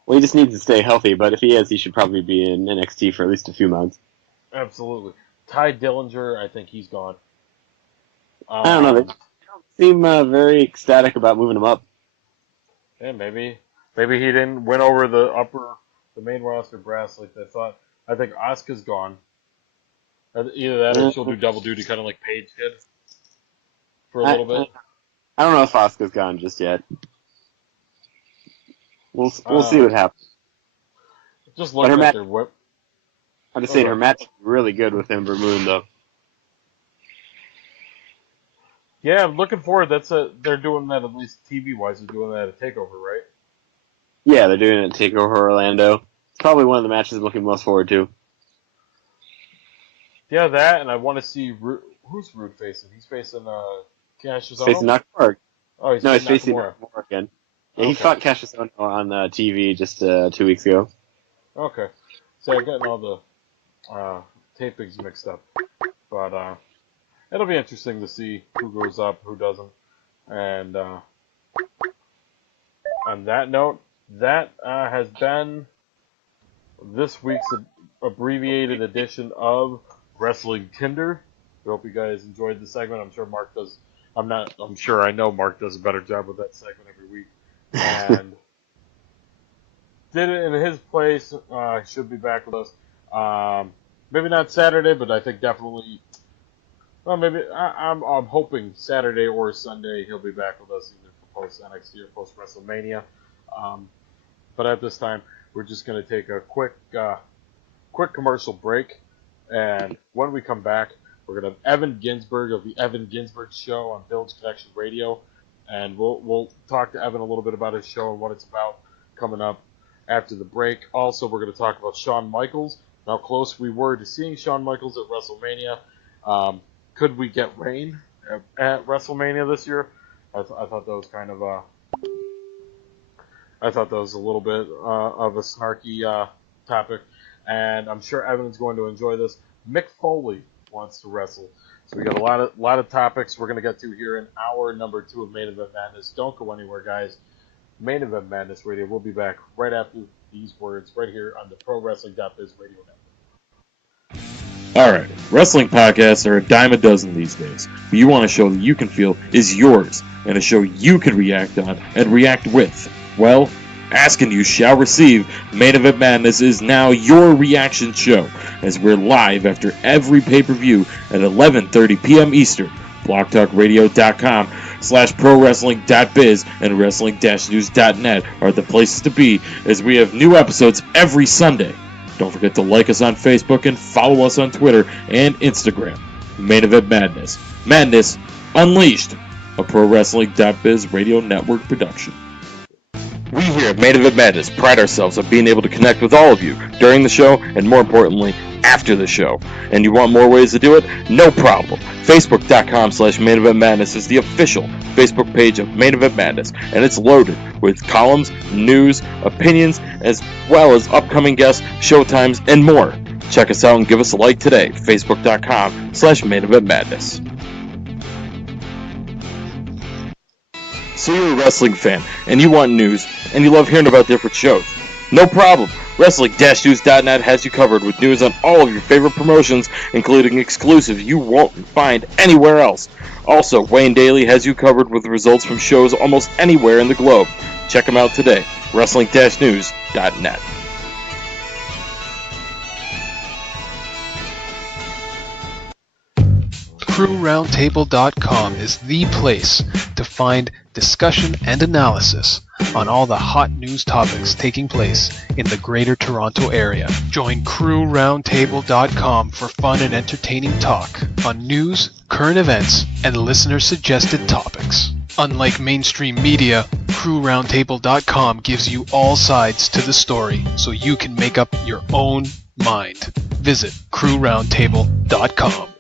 Well, he just needs to stay healthy, but if he is, he should probably be in NXT for at least a few months. Absolutely. Ty Dillinger, I think he's gone. I don't know. They don't seem very ecstatic about moving him up. Yeah, maybe he didn't win over the main roster brass like they thought. I think Asuka's gone. Either that or she'll do double duty, kind of like Paige did for a little bit. I don't know if Asuka's gone just yet. We'll see what happens. Just looking at their whip. I'm just saying her match is really good with Ember Moon, though. Yeah, I'm looking forward. They're doing that, at least TV-wise, they're doing that at TakeOver, right? Yeah, they're doing it at TakeOver Orlando. It's probably one of the matches I'm looking most forward to. Yeah, that, and I want to see who's Rude facing. He's facing Cassius Ohno? Facing Nakamura. Oh, he's facing Nakamura again. Yeah, he fought Cassius Ohno on TV just 2 weeks ago. Okay. So I'm getting all the tapings mixed up. But it'll be interesting to see who goes up, who doesn't. And on that note, that has been this week's abbreviated edition of Wrestling Tinder. I hope you guys enjoyed the segment. I'm sure Mark does. I know Mark does a better job with that segment every week. And did it in his place. He should be back with us. Maybe not Saturday, but I think definitely. Well, maybe I'm hoping Saturday or Sunday he'll be back with us either for post NXT or post WrestleMania. But at this time, we're just going to take a quick commercial break, and when we come back, we're going to have Evan Ginsberg of the Evan Ginsberg Show on Village Connection Radio, and we'll talk to Evan a little bit about his show and what it's about coming up after the break. Also, we're going to talk about Shawn Michaels, how close we were to seeing Shawn Michaels at WrestleMania. Could we get rain at WrestleMania this year? I thought that was kind of I thought that was a little bit of a snarky topic, and I'm sure Evan's going to enjoy this. Mick Foley wants to wrestle, so we got a lot of topics we're going to get to here in hour number 2 of Main Event Madness. Don't go anywhere, guys. Main Event Madness Radio. We'll be back right after these words, right here on the ProWrestling.biz Radio Network. Alright, wrestling podcasts are a dime a dozen these days, but you want a show that you can feel is yours, and a show you can react on and react with. Well, ask and you shall receive. Main Event Madness is now your reaction show, as we're live after every pay-per-view at 11:30 p.m. Eastern. BlogTalkRadio.com/ProWrestling.biz and Wrestling-News.net are the places to be, as we have new episodes every Sunday. Don't forget to like us on Facebook and follow us on Twitter and Instagram. Main Event Madness. Madness Unleashed, a ProWrestling.biz radio network production. We here at Main Event Madness pride ourselves on being able to connect with all of you during the show and, more importantly, after the show. And you want more ways to do it? No problem. Facebook.com/Main Event Madness is the official Facebook page of Main Event Madness, and it's loaded with columns, news, opinions, as well as upcoming guests, showtimes, and more. Check us out and give us a like today. Facebook.com/Main Event Madness. So you're a wrestling fan, and you want news, and you love hearing about different shows. No problem. Wrestling-News.net has you covered with news on all of your favorite promotions, including exclusives you won't find anywhere else. Also, Wayne Daly has you covered with results from shows almost anywhere in the globe. Check them out today. Wrestling-News.net. CrewRoundtable.com is the place to find discussion and analysis on all the hot news topics taking place in the Greater Toronto Area. Join CrewRoundtable.com for fun and entertaining talk on news, current events, and listener-suggested topics. Unlike mainstream media, CrewRoundtable.com gives you all sides to the story so you can make up your own mind. Visit CrewRoundtable.com.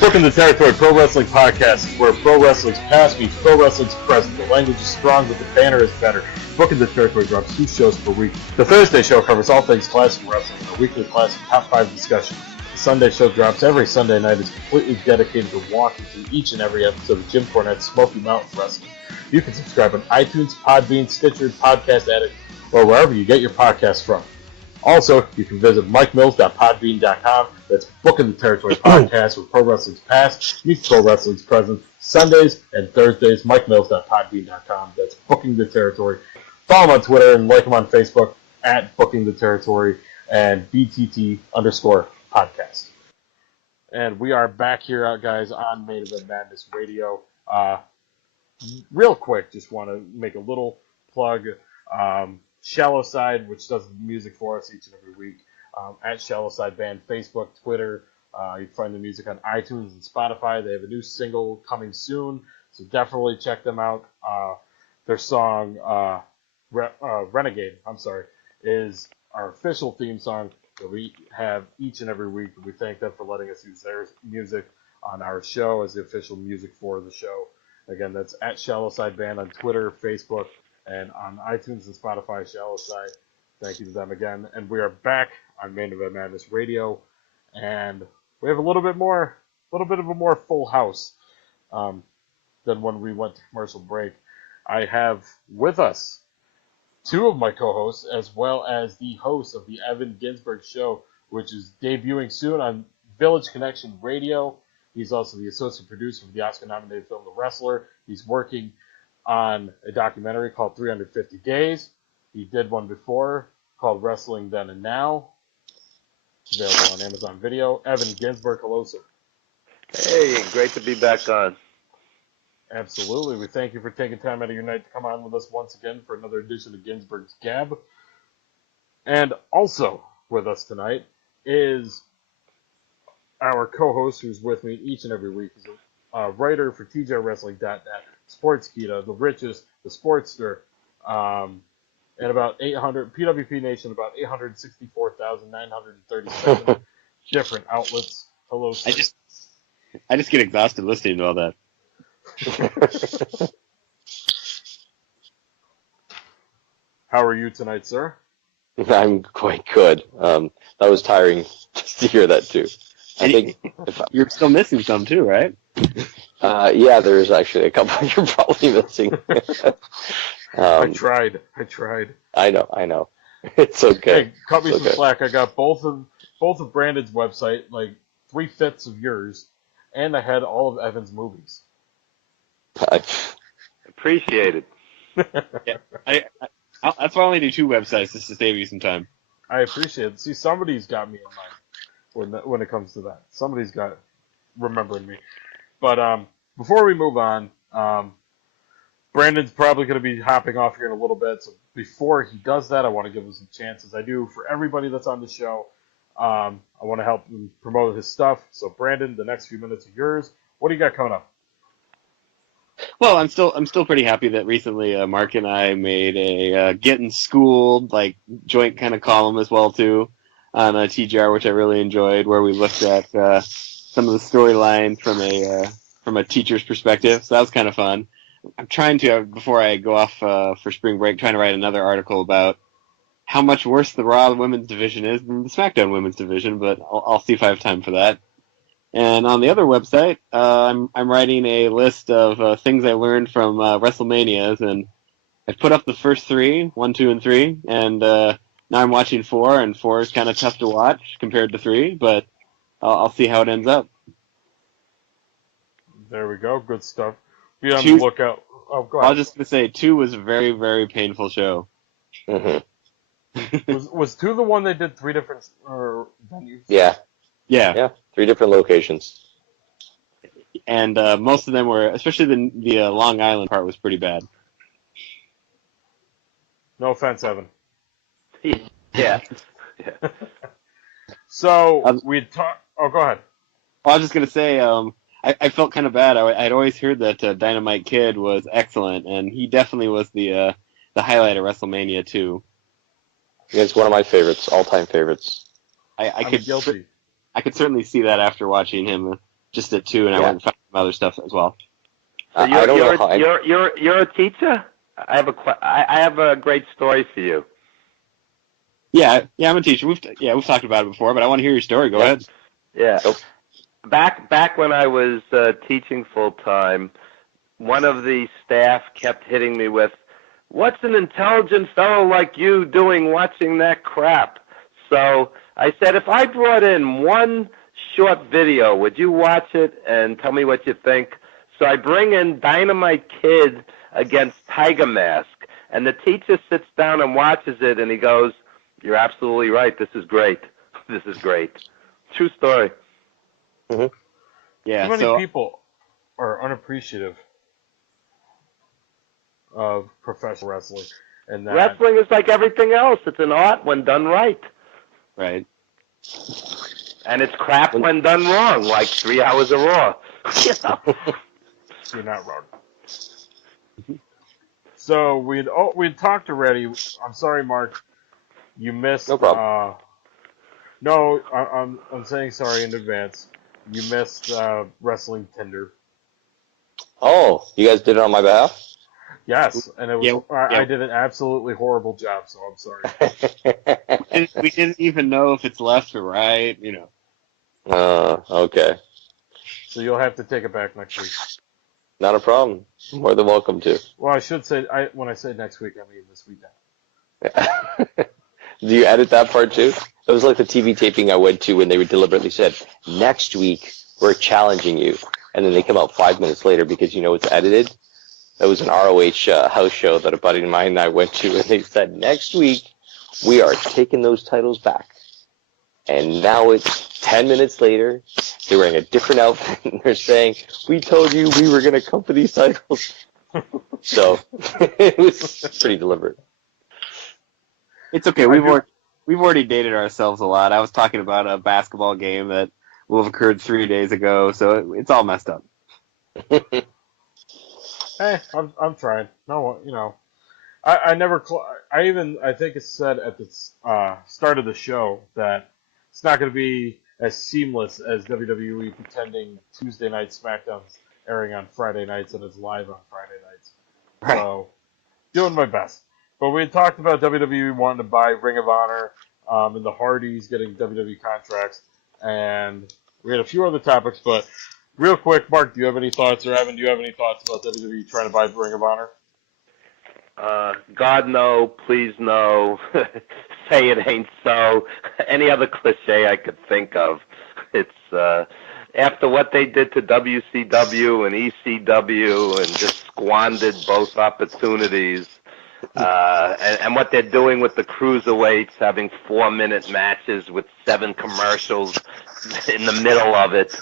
Booking the Territory Pro Wrestling Podcast, where pro wrestling's past meets pro wrestling's present. The language is strong, but the banner is better. Booking the Territory drops 2 shows per week. The Thursday show covers all things classic wrestling, and a weekly classic top 5 discussion. The Sunday show drops every Sunday night is completely dedicated to walking through each and every episode of Jim Cornette's Smoky Mountain Wrestling. You can subscribe on iTunes, Podbean, Stitcher, Podcast Addict, or wherever you get your podcasts from. Also, you can visit MikeMills.podbean.com. That's Booking the Territory podcast with Pro Wrestling's Past meets Pro Wrestling's Present. Sundays and Thursdays, MikeMills.podbean.com. That's Booking the Territory. Follow him on Twitter and like him on Facebook at Booking the Territory and BTT_podcast. And we are back here, guys, on Main Event Madness Radio. Real quick, just want to make a little plug. Shallow Side, which does the music for us each and every week, at Shallow Side Band, Facebook, Twitter. You can find the music on iTunes and Spotify. They have a new single coming soon, so definitely check them out. Their song, Renegade, is our official theme song that we have each and every week. We thank them for letting us use their music on our show as the official music for the show. Again, that's at Shallow Side Band on Twitter, Facebook, and on iTunes and Spotify, Shallow Side. Thank you to them again. And we are back on Main Event Madness Radio, and we have a little bit of a more full house than when we went to commercial break. I have with us 2 of my co-hosts, as well as the host of the Evan Ginsberg Show, which is debuting soon on Village Connection Radio. He's also the associate producer of the Oscar-nominated film The Wrestler. He's working on a documentary called 350 Days. He did one before called Wrestling Then and Now. It's available on Amazon Video. Evan Ginsberg, hello, sir. Hey, great to be back on. Absolutely. We thank you for taking time out of your night to come on with us once again for another edition of Ginsberg's Gab. And also with us tonight is our co-host who's with me each and every week. He's a writer for TJWrestling.net, Sportskeeda, The Richest, The Sportster, and about 800, PWP Nation, about 864,937 different outlets. Hello, sir. I just get exhausted listening to all that. How are you tonight, sir? I'm quite good. That was tiring just to hear that, too. I think you're still missing some, too, right? Yeah, there's actually a couple you're probably missing. I tried. I know. It's okay. Hey, cut me some slack. I got both of Brandon's website, like 3/5 of yours, and I had all of Evan's movies. Appreciate it. Yeah, that's why I only do 2 websites, just to save you some time. I appreciate it. See, somebody's got me in mind when it comes to that. Somebody's got remembering me. But before we move on, Brandon's probably going to be hopping off here in a little bit. So before he does that, I want to give him some chances. I do for everybody that's on the show. I want to help him promote his stuff. So Brandon, the next few minutes are yours. What do you got coming up? Well, I'm still pretty happy that recently Mark and I made a getting schooled like joint kind of column as well too on TGR, which I really enjoyed, where we looked at some of the storylines from a teacher's perspective. So that was kind of fun. I'm trying to before I go off for spring break, trying to write another article about how much worse the Raw women's division is than the SmackDown women's division, but I'll see if I have time for that. And on the other website, I'm writing a list of things I learned from WrestleManias, and I've put up the first 3, 1, 2, and 3, and now I'm watching 4, and 4 is kind of tough to watch compared to 3, but I'll see how it ends up. There we go. Good stuff. Be on the lookout. Oh, go ahead. I was just going to say, 2 was a very, very painful show. Mm-hmm. was 2 the one they did 3 different venues? Yeah. Yeah. 3 different locations. And most of them were, especially the Long Island part was pretty bad. No offense, Evan. Yeah. So, we'd talk... Oh, go ahead. I was just going to say, I felt kind of bad. I'd always heard that Dynamite Kid was excellent, and he definitely was the highlight of WrestleMania, too. It's one of my favorites, all-time favorites. I'm guilty. I could certainly see that after watching him just at 2, and I went and found some other stuff as well. So you're a teacher? I have a great story for you. Yeah, I'm a teacher. We've talked about it before, but I want to hear your story. Go ahead. Yeah. Back when I was teaching full time, one of the staff kept hitting me with, "What's an intelligent fellow like you doing watching that crap?" So I said, if I brought in one short video, would you watch it and tell me what you think? So I bring in Dynamite Kid against Tiger Mask, and the teacher sits down and watches it, and he goes, "You're absolutely right. This is great. This is great." True story. Mm-hmm. Yeah. Too many people are unappreciative of professional wrestling. And wrestling is like everything else. It's an art when done right. Right. And it's crap when done wrong, like 3 hours of Raw. You're not wrong. So we'd talked already. I'm sorry, Mark. You missed. No problem. No, I'm saying sorry in advance. You missed Wrestling Tinder. Oh, you guys did it on my behalf? Yes, and it was. I did an absolutely horrible job, so I'm sorry. We didn't even know if it's left or right, Okay. So you'll have to take it back next week. Not a problem. More than welcome to. Well, I should say, when I say next week, I mean this weekend. Do you edit that part too? It was like the TV taping I went to when they deliberately said, "Next week, we're challenging you." And then they come out 5 minutes later because it's edited. It was an ROH house show that a buddy of mine and I went to, and they said, "Next week, we are taking those titles back." And now it's 10 minutes later, they're wearing a different outfit, and they're saying, "We told you we were going to come for these titles." So, it was pretty deliberate. It's okay. We've already dated ourselves a lot. I was talking about a basketball game that will have occurred 3 days ago, so it's all messed up. Hey, I'm trying. No, I never. I think it's said at the start of the show that it's not going to be as seamless as WWE pretending Tuesday night SmackDown's airing on Friday nights and it's live on Friday nights. Right. So, doing my best. But we had talked about WWE wanting to buy Ring of Honor and the Hardys getting WWE contracts, and we had a few other topics. But real quick, Mark, do you have any thoughts, or Evan, do you have any thoughts about WWE trying to buy Ring of Honor? God, no. Please, no. Say it ain't so. Any other cliche I could think of. It's after what they did to WCW and ECW and just squandered both opportunities. And what they're doing with the cruiserweights, having 4-minute matches with 7 commercials in the middle of it,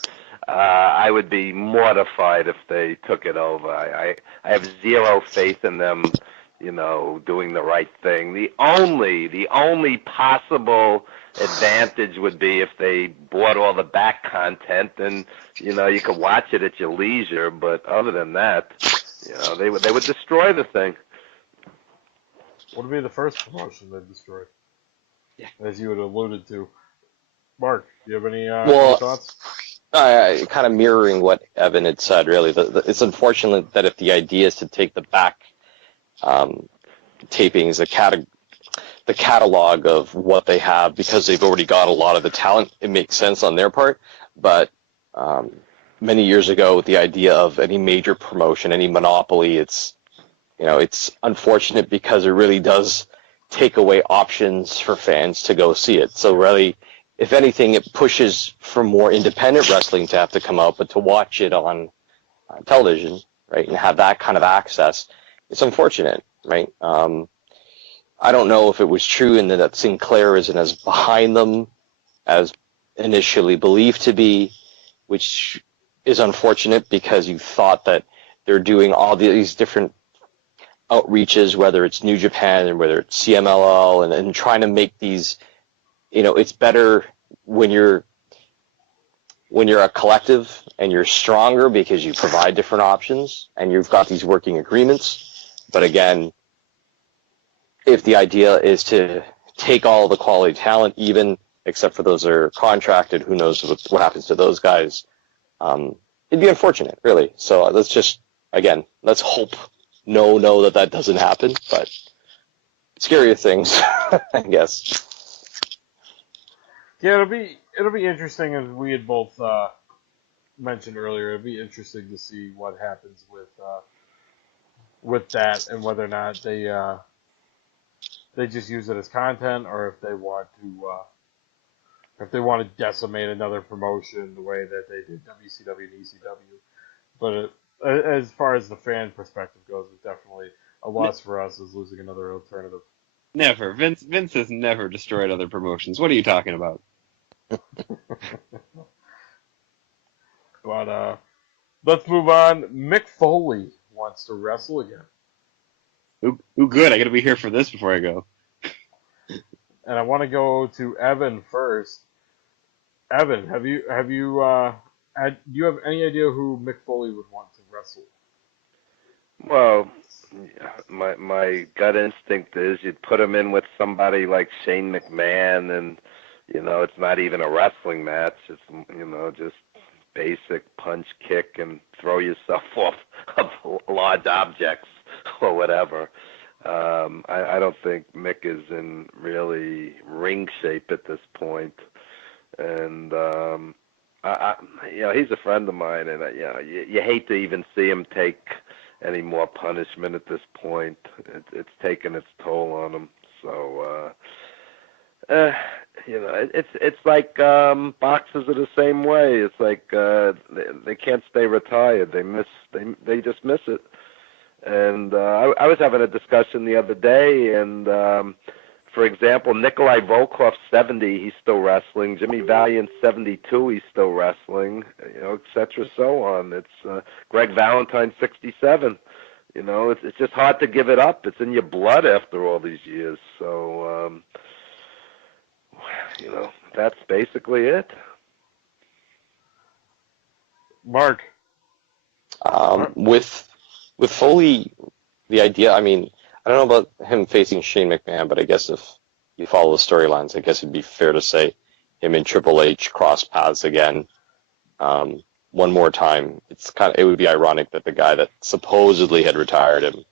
I would be mortified if they took it over. I have zero faith in them, doing the right thing. The only possible advantage would be if they bought all the back content and, you could watch it at your leisure. But other than that, they would destroy the thing. What would be the first promotion they'd destroy? Yeah. As you had alluded to. Mark, do you have any thoughts? Kind of mirroring what Evan had said, really. It's unfortunate that if the idea is to take the back tapings, the catalog of what they have, because they've already got a lot of the talent, it makes sense on their part. But many years ago, with the idea of any major promotion, any monopoly, it's unfortunate because it really does take away options for fans to go see it. So really, if anything, it pushes for more independent wrestling to have to come out, but to watch it on television, right, and have that kind of access, it's unfortunate, right? I don't know if it was true and that Sinclair isn't as behind them as initially believed to be, which is unfortunate because you thought that they're doing all these different outreaches, whether it's New Japan and whether it's CMLL, and trying to make these, it's better when you're a collective and you're stronger because you provide different options and you've got these working agreements. But again, if the idea is to take all the quality talent, even except for those that are contracted, who knows what happens to those guys, it'd be unfortunate, really. So let's hope that doesn't happen, but scarier things, I guess. Yeah, it'll be interesting, as we had both mentioned earlier. It'll be interesting to see what happens with that, and whether or not they just use it as content, or if they want to decimate another promotion the way that they did WCW and ECW. But as far as the fan perspective goes, it's definitely a loss for us as losing another alternative. Never. Vince has never destroyed other promotions. What are you talking about? But let's move on. Mick Foley wants to wrestle again. Ooh, good. I got to be here for this before I go. And I want to go to Evan first. Evan, do you have any idea who Mick Foley would want to wrestle? Well, my gut instinct is you'd put him in with somebody like Shane McMahon, and it's not even a wrestling match. It's just basic punch, kick, and throw yourself off of large objects or whatever. I don't think Mick is in really ring shape at this point, and he's a friend of mine, and you hate to even see him take any more punishment at this point. It's taken its toll on him. So it's like boxers are the same way. It's like they can't stay retired. They just miss it. And I was having a discussion the other day, and for example, Nikolai Volkov, 70, he's still wrestling. Jimmy Valiant, 72, he's still wrestling. Et cetera, so on. It's Greg Valentine, 67. It's just hard to give it up. It's in your blood after all these years. So, that's basically it. Mark. With Foley, the idea, I don't know about him facing Shane McMahon, but I guess if you follow the storylines, I guess it'd be fair to say him and Triple H cross paths again. One more time. It would be ironic that the guy that supposedly had retired him,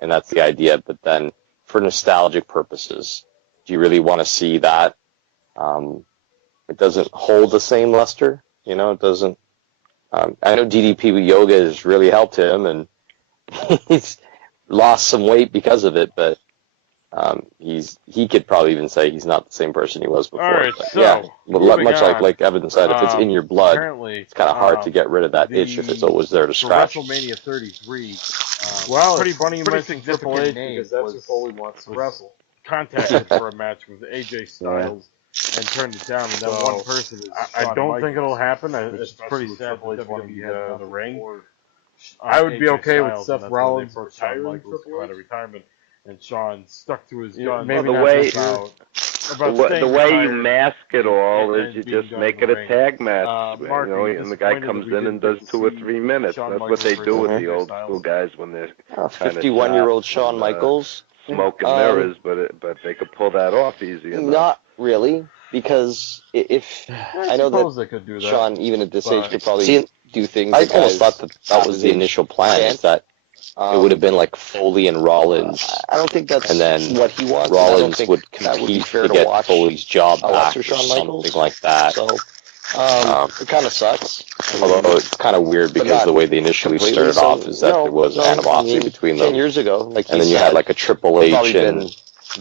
and that's the idea, but then for nostalgic purposes, do you really want to see that? It doesn't hold the same luster, it doesn't. I know DDP with yoga has really helped him, and he's lost some weight because of it, but he could probably even say he's not the same person he was before. All right, but, so yeah, much on, like Evan said, if it's in your blood, it's kind of hard to get rid of that itch if it's always there to scratch. For WrestleMania 33, pretty funny you mentioned Triple H because that's who Foley wants to wrestle. Contacted for a match with AJ Styles and turned it down, and then one person is I don't think it'll happen. It's pretty sad that WWE the ring. I would be okay with Seth Rollins retiring Triple H. Retirement, and Sean stuck to his gun. Maybe not the way out about the staying way you retired mask it all and is you being just done make in it the a tag match, Mark, are you and the guy disappointed comes that we in and didn't does get 2 or to 3 see minutes. Shawn That's what Michaels they do with versus the AJ old Styles? school guys when they're kind of 51-year-old shots Shawn and, Michaels. smoke and mirrors, but they could pull that off easy enough. Not really, because if I know suppose that they could do that. Sean, even at this age, but- could probably See, do things. I that almost guys thought that was the his initial plan, can't. is that it would have been like Foley and Rollins, I don't think that's and then what he wants. and I don't Rollins think would that would be compete fair to to get watch Foley's job a back lesser or Shawn something Michaels. like that. So it kind of sucks. Although it's kind of weird But because not the way they initially completely, started off is that no, there was no, animosity I mean, between 10 them. years ago, like And then you had like a Triple H probably and been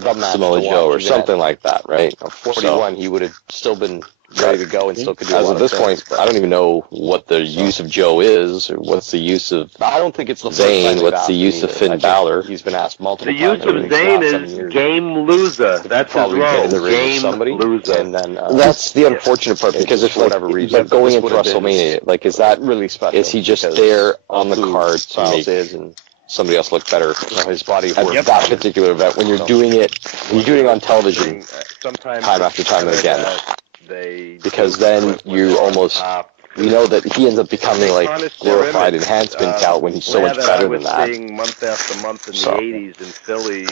the match Samoa to Joe watch, or even something at, like that, right? 41, he would have still been ready to go and still could do a As lot of this things, point, but I don't even know what the use of Joe is, or what's the use of I don't think it's the first Zayn, time they've what's asked the him use of either. Finn I think Balor. He's been asked multiple The times use of over these last Zayn 7 is years. game loser. That's his Probably get role. in the ring with Game somebody, loser. and then That's the unfortunate part, because just if for like, whatever reason, but going this into would have been WrestleMania, like, is that really special. is he just because there on of the who card to Styles make is and somebody else look better his body at work. that particular event? When you're doing it, when you're doing it on television, Sometimes time after time it's again, that they because do then when you they're on almost top. you know that he ends up becoming like Tarnish their glorified image. enhancement tout when he's so much Flair better I than was that. seeing month after month in So. the '80s in Philly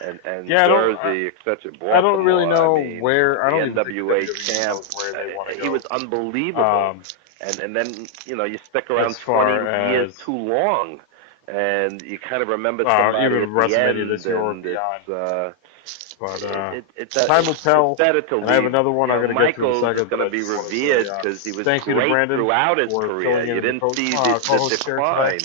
and Yeah, Jersey, etc. I don't really know I mean, where. I don't the even think NWA WWE champ. knows where they want to go. He was unbelievable. And then you stick around As far 20 years as- too long, and you kind of remember somebody even at the WrestleMania end, this year or and beyond. But time will tell. It's better to And I have leave. another one I'm going to get to in a Michaels second. is going to be revered because he was Thank you to great Brandon throughout his for career. filling in You as the didn't co- see the co-host here decline.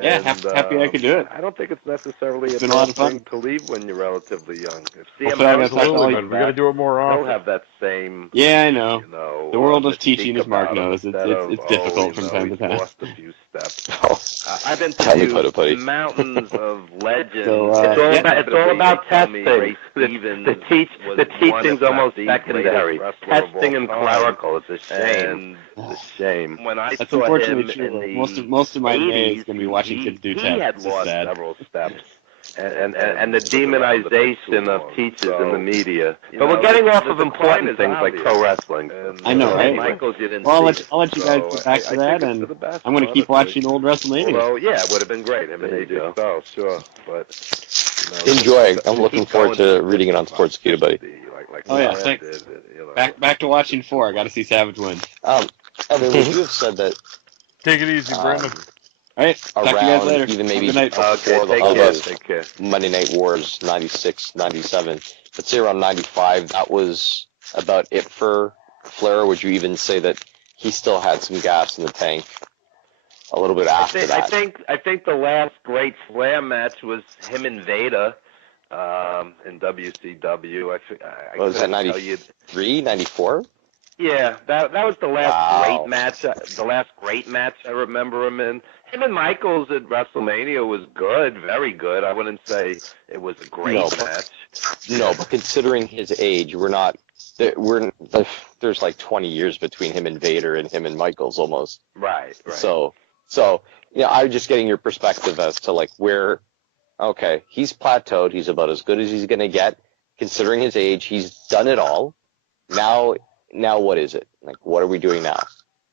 Yeah, And, happy I could do it. I don't think it's necessarily It's a been a lot bad of fun. thing to leave when you're relatively young. If Hopefully I got to talk to all Absolutely, you. but we got to do it more They'll often. have that same. Yeah, I know. The world of mystique teaching, as Mark about him knows, instead of, it's difficult from time to he's time. lost a few steps. Oh, I've been tell me, to buddy. mountains of legends. So, it's all about testing. The teaching's almost secondary. Testing and clerical. It's a shame. It's a shame. When I That's saw unfortunately him true. in most of my day 80s, is going to be watching he, kids do he tests. had It's just lost sad. several steps. And the demonization of teachers in the media. But we're getting off of important things like pro wrestling. I know, right? Michaels, you didn't Well, see I'll let you guys get back to that, and I'm going to keep watching old WrestleMania. Although, yeah, it would have been great. I mean, AJ Styles, sure, but Enjoy. I'm looking forward to reading it on Sportskeeda, buddy. Oh yeah, thanks. Back to watching 4. I got to see Savage win. Evan, would you have said that Take it easy, Brandon. All right, talk to you guys around later. even maybe Good night. before the take whole care. Take care. Monday Night Wars 96, 97, let's say around 95, that was about it for Flair? Would you even say that he still had some gas in the tank a little bit after that? I think the last great Flair match was him and Vader in WCW. What was that, 93, 94? Yeah, that was the last Wow. great match. The last great match I remember him in. Him and Michaels at WrestleMania was good, very good. I wouldn't say it was a great match. No, but considering his age, there's like 20 years between him and Vader and him and Michaels almost. Right. So I'm just getting your perspective as to like where, okay, he's plateaued. He's about as good as he's going to get. Considering his age, he's done it all. Now what is it? Like, what are we doing now?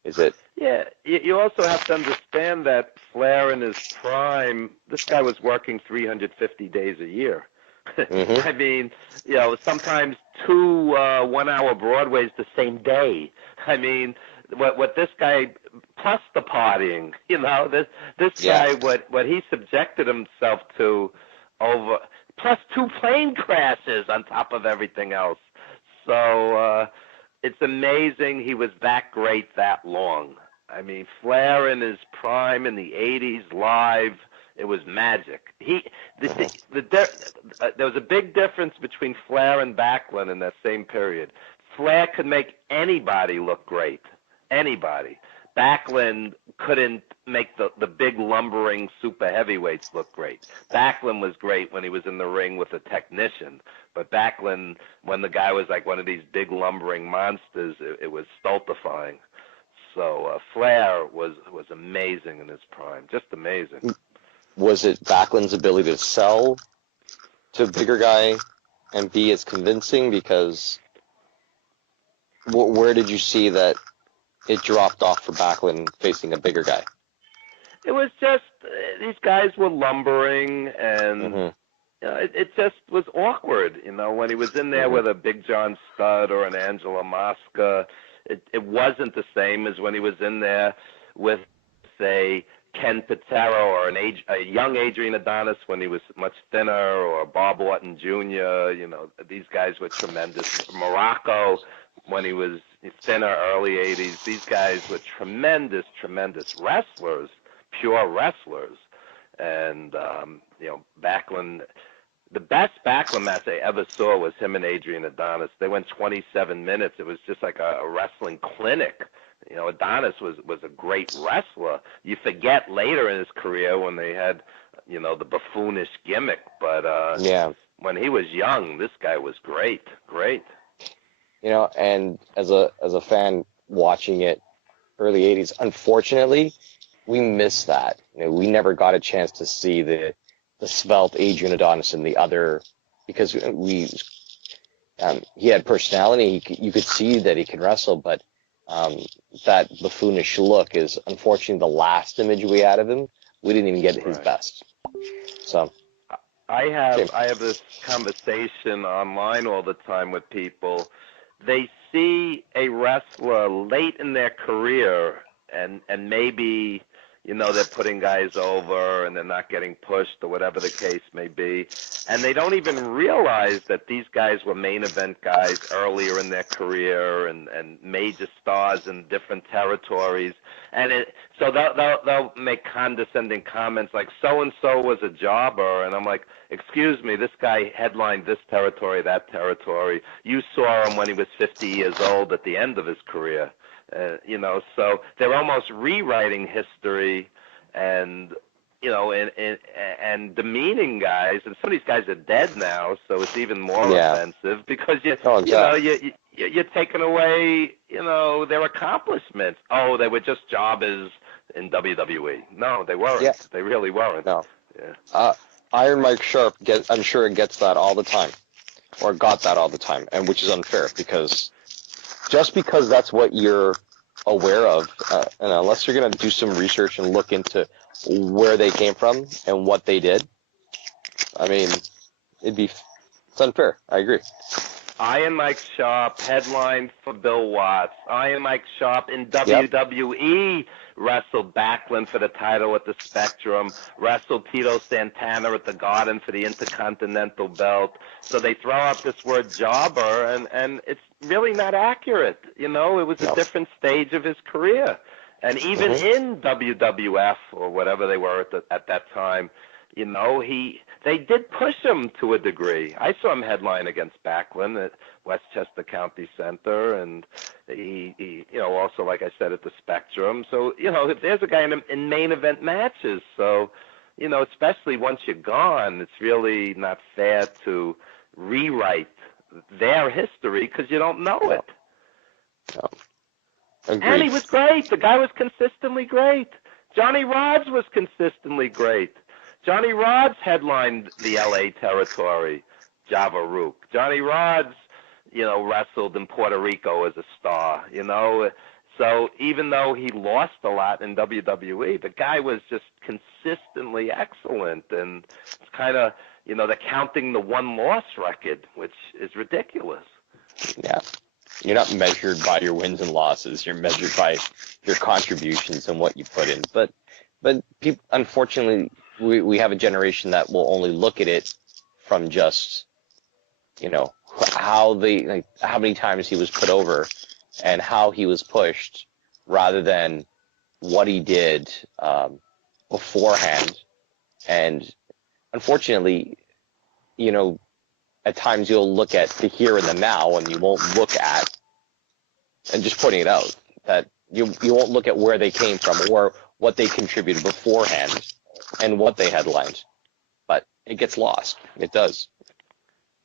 Is it? Yeah, you also have to understand that Flair in his prime, this guy was working 350 days a year. Mm-hmm. I mean, sometimes 2 one-hour Broadways the same day. I mean, what this guy, plus the partying, this guy, what he subjected himself to over, plus 2 plane crashes on top of everything else. So it's amazing he was that great that long. I mean, Flair in his prime in the 80s live, it was magic. There was a big difference between Flair and Backlund in that same period. Flair could make anybody look great. Anybody. Backlund couldn't make the big lumbering super heavyweights look great. Backlund was great when he was in the ring with a technician, but Backlund, when the guy was like one of these big lumbering monsters, it was stultifying. So Flair was amazing in his prime, just amazing. Was it Backlund's ability to sell to a bigger guy and B, it's convincing because where did you see that it dropped off for Backlund facing a bigger guy? It was just these guys were lumbering, and it just was awkward. When he was in there with a Big John Studd or an Angela Mosca, it wasn't the same as when he was in there with, say, Ken Patero or a young Adrian Adonis when he was much thinner, or Bob Orton Jr. These guys were tremendous. Morocco when he was thinner, early 80s. These guys were tremendous, tremendous wrestlers, pure wrestlers. And, Backlund, the best Backlund match I ever saw was him and Adrian Adonis. They went 27 minutes. It was just like a wrestling clinic. Adonis was a great wrestler. You forget later in his career when they had, the buffoonish gimmick. But when he was young, this guy was great. And as a fan watching it early 80s, unfortunately, we missed that. We never got a chance to see the svelte Adrian Adonis and the other, because he had personality. You could see that he can wrestle, but that buffoonish look is unfortunately the last image we had of him. We didn't even get his best. So I have this conversation online all the time with people. They see a wrestler late in their career, and maybe they're putting guys over and they're not getting pushed or whatever the case may be. And they don't even realize that these guys were main event guys earlier in their career and major stars in different territories. And so they'll make condescending comments like, so-and-so was a jobber. And I'm like, excuse me, this guy headlined this territory, that territory. You saw him when he was 50 years old at the end of his career. So they're almost rewriting history and demeaning guys. And some of these guys are dead now, so it's even more offensive because you're taking away, their accomplishments. Oh, they were just jobbers in WWE. No, they weren't. Yeah. They really weren't. No. Yeah. Iron Mike Sharp I'm sure it gets that all the time, or got that all the time, and which is unfair because. Just because that's what you're aware of, and unless you're going to do some research and look into where they came from and what they did, I mean, it's unfair. I agree. Iron Mike Sharp headlined for Bill Watts. Iron Mike Sharp in WWE wrestled Backlund for the title at the Spectrum, wrestled Tito Santana at the Garden for the Intercontinental belt. So they throw out this word jobber, and it's really not accurate. It was a different stage of his career. And even in WWF, or whatever they were at that time, they did push him to a degree. I saw him headline against Backlund at Westchester County Center, and he also, like I said, at the Spectrum. So, there's a guy in main event matches. So, especially once you're gone, it's really not fair to rewrite their history because you don't know it. No. And he was great. The guy was consistently great. Johnny Rodz was consistently great. Johnny Rodz headlined the L.A. territory, Java Rook. Johnny Rodz, wrestled in Puerto Rico as a star, So even though he lost a lot in WWE, the guy was just consistently excellent. And it's kind of, they're counting the one-loss record, which is ridiculous. Yeah. You're not measured by your wins and losses. You're measured by your contributions and what you put in. But people, unfortunately, we have a generation that will only look at it from just, how many times he was put over and how he was pushed, rather than what he did beforehand. And unfortunately, at times you'll look at the here and the now, and you won't look at, and just pointing it out, that you won't look at where they came from or what they contributed beforehand and what they headlined. But it gets lost. It does.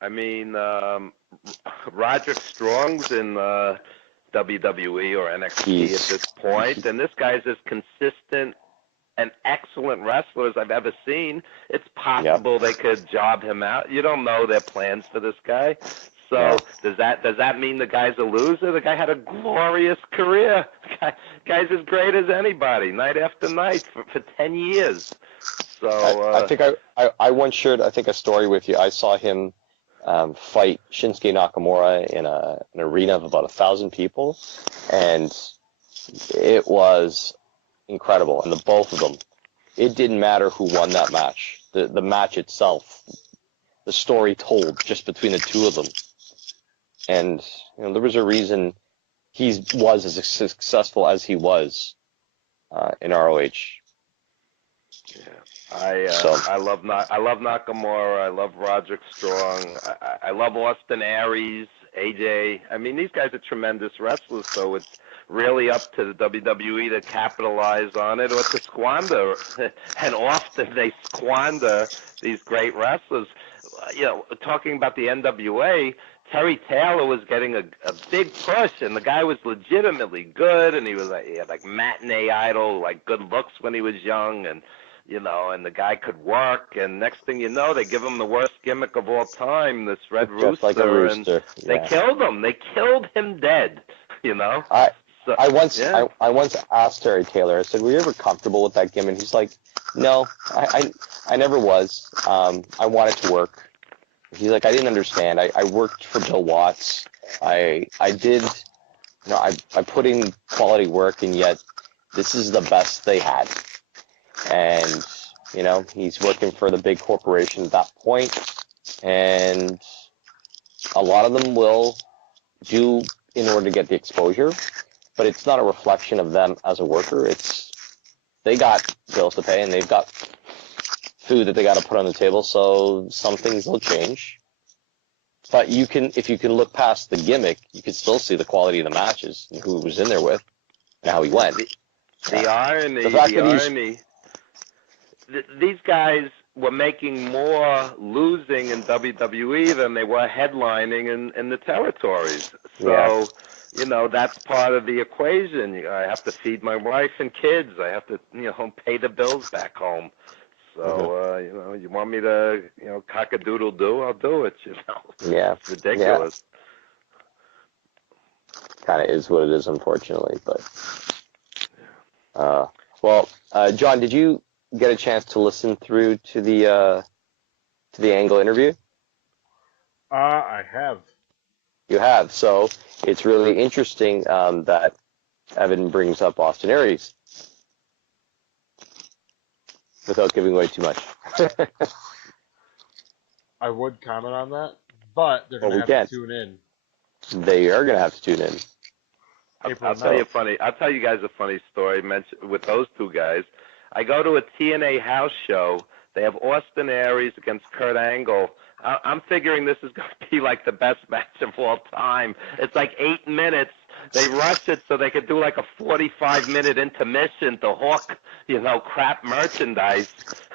I mean, Roderick Strong's in WWE or NXT at this point, and this guy's as consistent and excellent wrestlers I've ever seen. It's possible they could job him out. You don't know their plans for this guy. So does that mean the guy's a loser? The guy had a glorious career. Guy's as great as anybody, night after night for 10 years. So I think I once shared a story with you. I saw him fight Shinsuke Nakamura in an arena of about 1,000 people, and it was incredible. And the both of them, it didn't matter who won that match. The match itself, the story told just between the two of them. And there was a reason he was as successful as he was in ROH. I love Nakamura. I love Roderick Strong. I love Austin Aries, AJ. I mean, these guys are tremendous wrestlers. So it's really up to the WWE to capitalize on it or to squander. And often they squander these great wrestlers. Talking about the NWA, Terry Taylor was getting a big push, and the guy was legitimately good, and he had like matinee idol, like good looks when he was young, and and the guy could work, and next thing you know, they give him the worst gimmick of all time, this red rooster, like a rooster. And they killed him. They killed him dead. I once asked Terry Taylor, I said, were you ever comfortable with that gimmick? He's like, no, I never was. I wanted to work. He's like, I didn't understand. I worked for Bill Watts. I did, I put in quality work, and yet this is the best they had. And, he's working for the big corporation at that point, and a lot of them will do in order to get the exposure, but it's not a reflection of them as a worker. They got bills to pay, and they've got food that they got to put on the table, so some things will change. But if you can look past the gimmick, you can still see the quality of the matches and who was in there with and how he went. The irony. These guys were making more losing in WWE than they were headlining in the territories. So, that's part of the equation. I have to feed my wife and kids. I have to, pay the bills back home. So, you want me to, cock-a-doodle-doo, I'll do it, Yeah. It's ridiculous. Kind of is what it is, unfortunately. But, John, did you get a chance to listen through to the Angle interview? I have. You have. So it's really interesting that Evan brings up Austin Aries without giving away too much. I would comment on that, but they're going to have to tune in. They are going to have to tune in. I'll tell you guys a funny story with those two guys. I go to a TNA house show. They have Austin Aries against Kurt Angle. I'm figuring this is going to be like the best match of all time. It's like 8 minutes. They rush it so they could do like a 45-minute intermission to hawk, crap merchandise.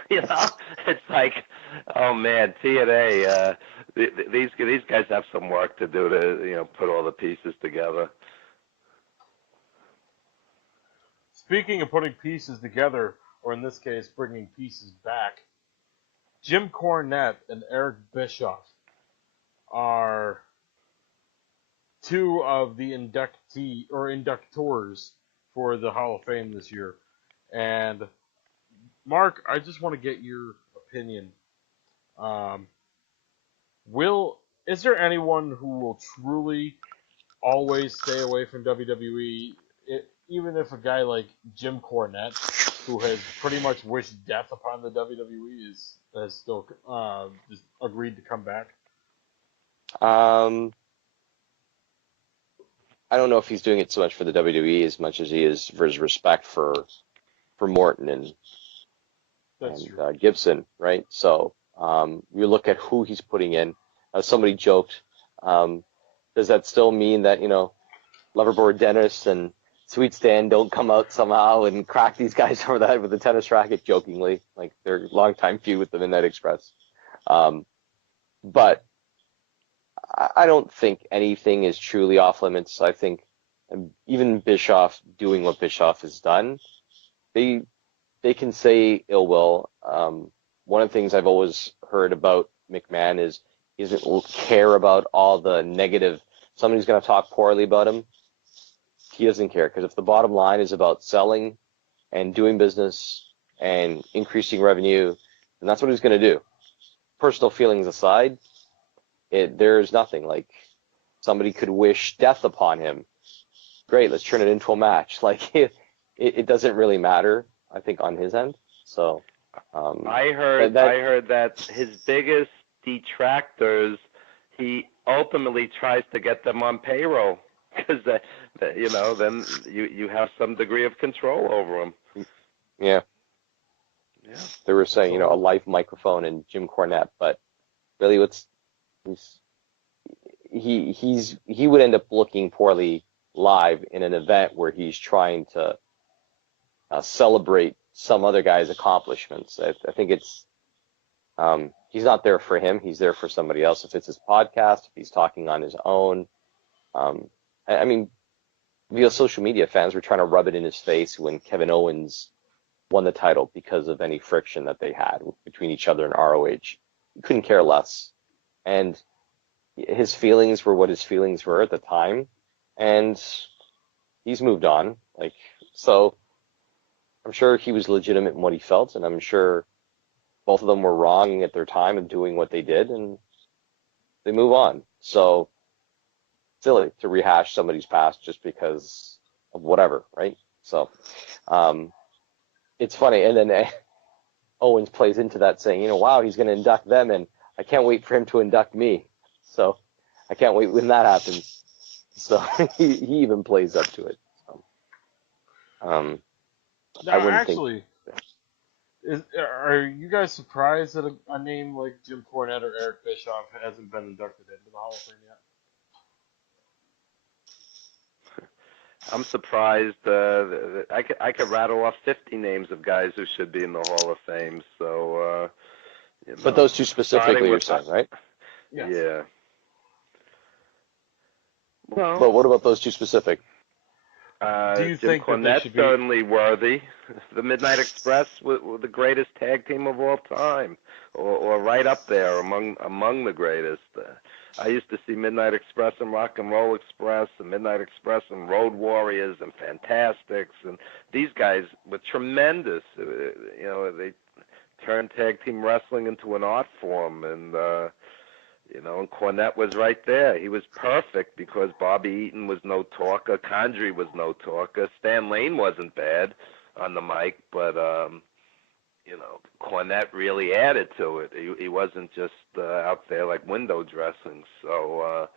It's like, oh man, TNA. These guys have some work to do to put all the pieces together. Speaking of putting pieces together, or in this case, bringing pieces back, Jim Cornette and Eric Bischoff are two of the inductors for the Hall of Fame this year. And Mark, I just want to get your opinion. Is there anyone who will truly always stay away from WWE? Even if a guy like Jim Cornette, who has pretty much wished death upon the WWE, has still just agreed to come back? I don't know if he's doing it so much for the WWE as much as he is for his respect for Morton and Gibson, right? So you look at who he's putting in. Somebody joked, does that still mean that, Loverboard Dennis and Sweet Stan don't come out somehow and crack these guys over the head with a tennis racket, jokingly, like their longtime feud with the Midnight Express. But I don't think anything is truly off limits. I think even Bischoff doing what Bischoff has done, they they can say ill will. One of the things I've always heard about McMahon is he doesn't care about all the negative. Somebody's going to talk poorly about him. He doesn't care, because if the bottom line is about selling and doing business and increasing revenue, then that's what he's going to do. Personal feelings aside, there's nothing. Like, somebody could wish death upon him. Great, let's turn it into a match. Like, it doesn't really matter, I think, on his end. So I heard that his biggest detractors, he ultimately tries to get them on payroll, because then you have some degree of control over them. Yeah. Yeah. They were saying, a live microphone and Jim Cornette, but really, he would end up looking poorly live in an event where he's trying to celebrate some other guy's accomplishments. I think it's he's not there for him. He's there for somebody else. If it's his podcast, if he's talking on his own. I mean, via social media, fans were trying to rub it in his face when Kevin Owens won the title because of any friction that they had between each other and ROH. He couldn't care less. And his feelings were what his feelings were at the time. And he's moved on. So I'm sure he was legitimate in what he felt, and I'm sure both of them were wrong at their time of doing what they did, and they move on. So silly to rehash somebody's past just because of whatever, right? So it's funny. And then Owens plays into that saying, wow, he's going to induct them, and I can't wait for him to induct me. So I can't wait when that happens. So he even plays up to it. So, I wouldn't actually, are you guys surprised that a name like Jim Cornette or Eric Bischoff hasn't been inducted into the Hall of Fame yet? I'm surprised. I could rattle off 50 names of guys who should be in the Hall of Fame. So, but those two specifically, you're saying, right? Yeah. Well, but what about those two specific? Do you Jim think Cornette's that they should be certainly worthy. The Midnight Express were the greatest tag team of all time, or right up there among the greatest. I used to see Midnight Express and Rock and Roll Express, and Midnight Express and Road Warriors and Fantastics, and these guys were tremendous. They turned tag team wrestling into an art form, and and Cornette was right there. He was perfect because Bobby Eaton was no talker, Condrey was no talker, Stan Lane wasn't bad on the mic, but Cornette really added to it. He wasn't just out there like window dressing. So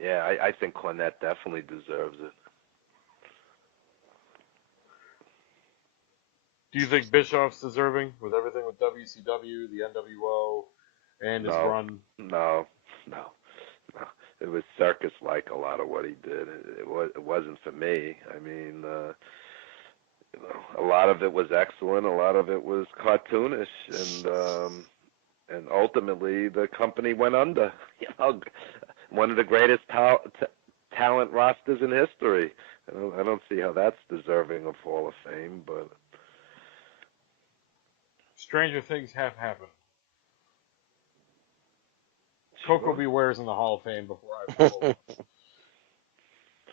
I think Cornette definitely deserves it. Do you think Bischoff's deserving with everything with WCW, the NWO, and his run? No. It was circus-like, a lot of what he did. It wasn't for me. I mean, a lot of it was excellent. A lot of it was cartoonish, and ultimately the company went under. One of the greatest talent rosters in history. I don't see how that's deserving of Hall of Fame, but stranger things have happened. Coco Beware's in the Hall of Fame before Ivan Koloff.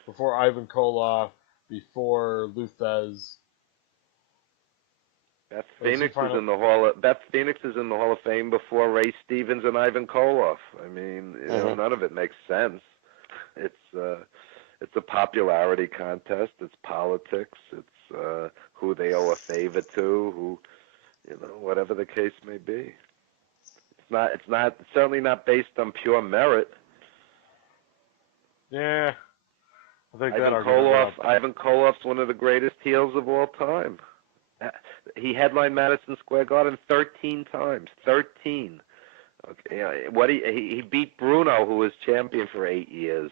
Before Ivan Koloff, before Luthez. Beth Phoenix is in the Hall of Fame before Ray Stevens and Ivan Koloff. I mean, none of it makes sense. It's a popularity contest. It's politics. It's who they owe a favor to. Who, whatever the case may be. It's certainly not based on pure merit. Yeah, I think Ivan Koloff's one of the greatest heels of all time. He headlined Madison Square Garden 13 times. 13. Okay, he beat Bruno, who was champion for 8 years,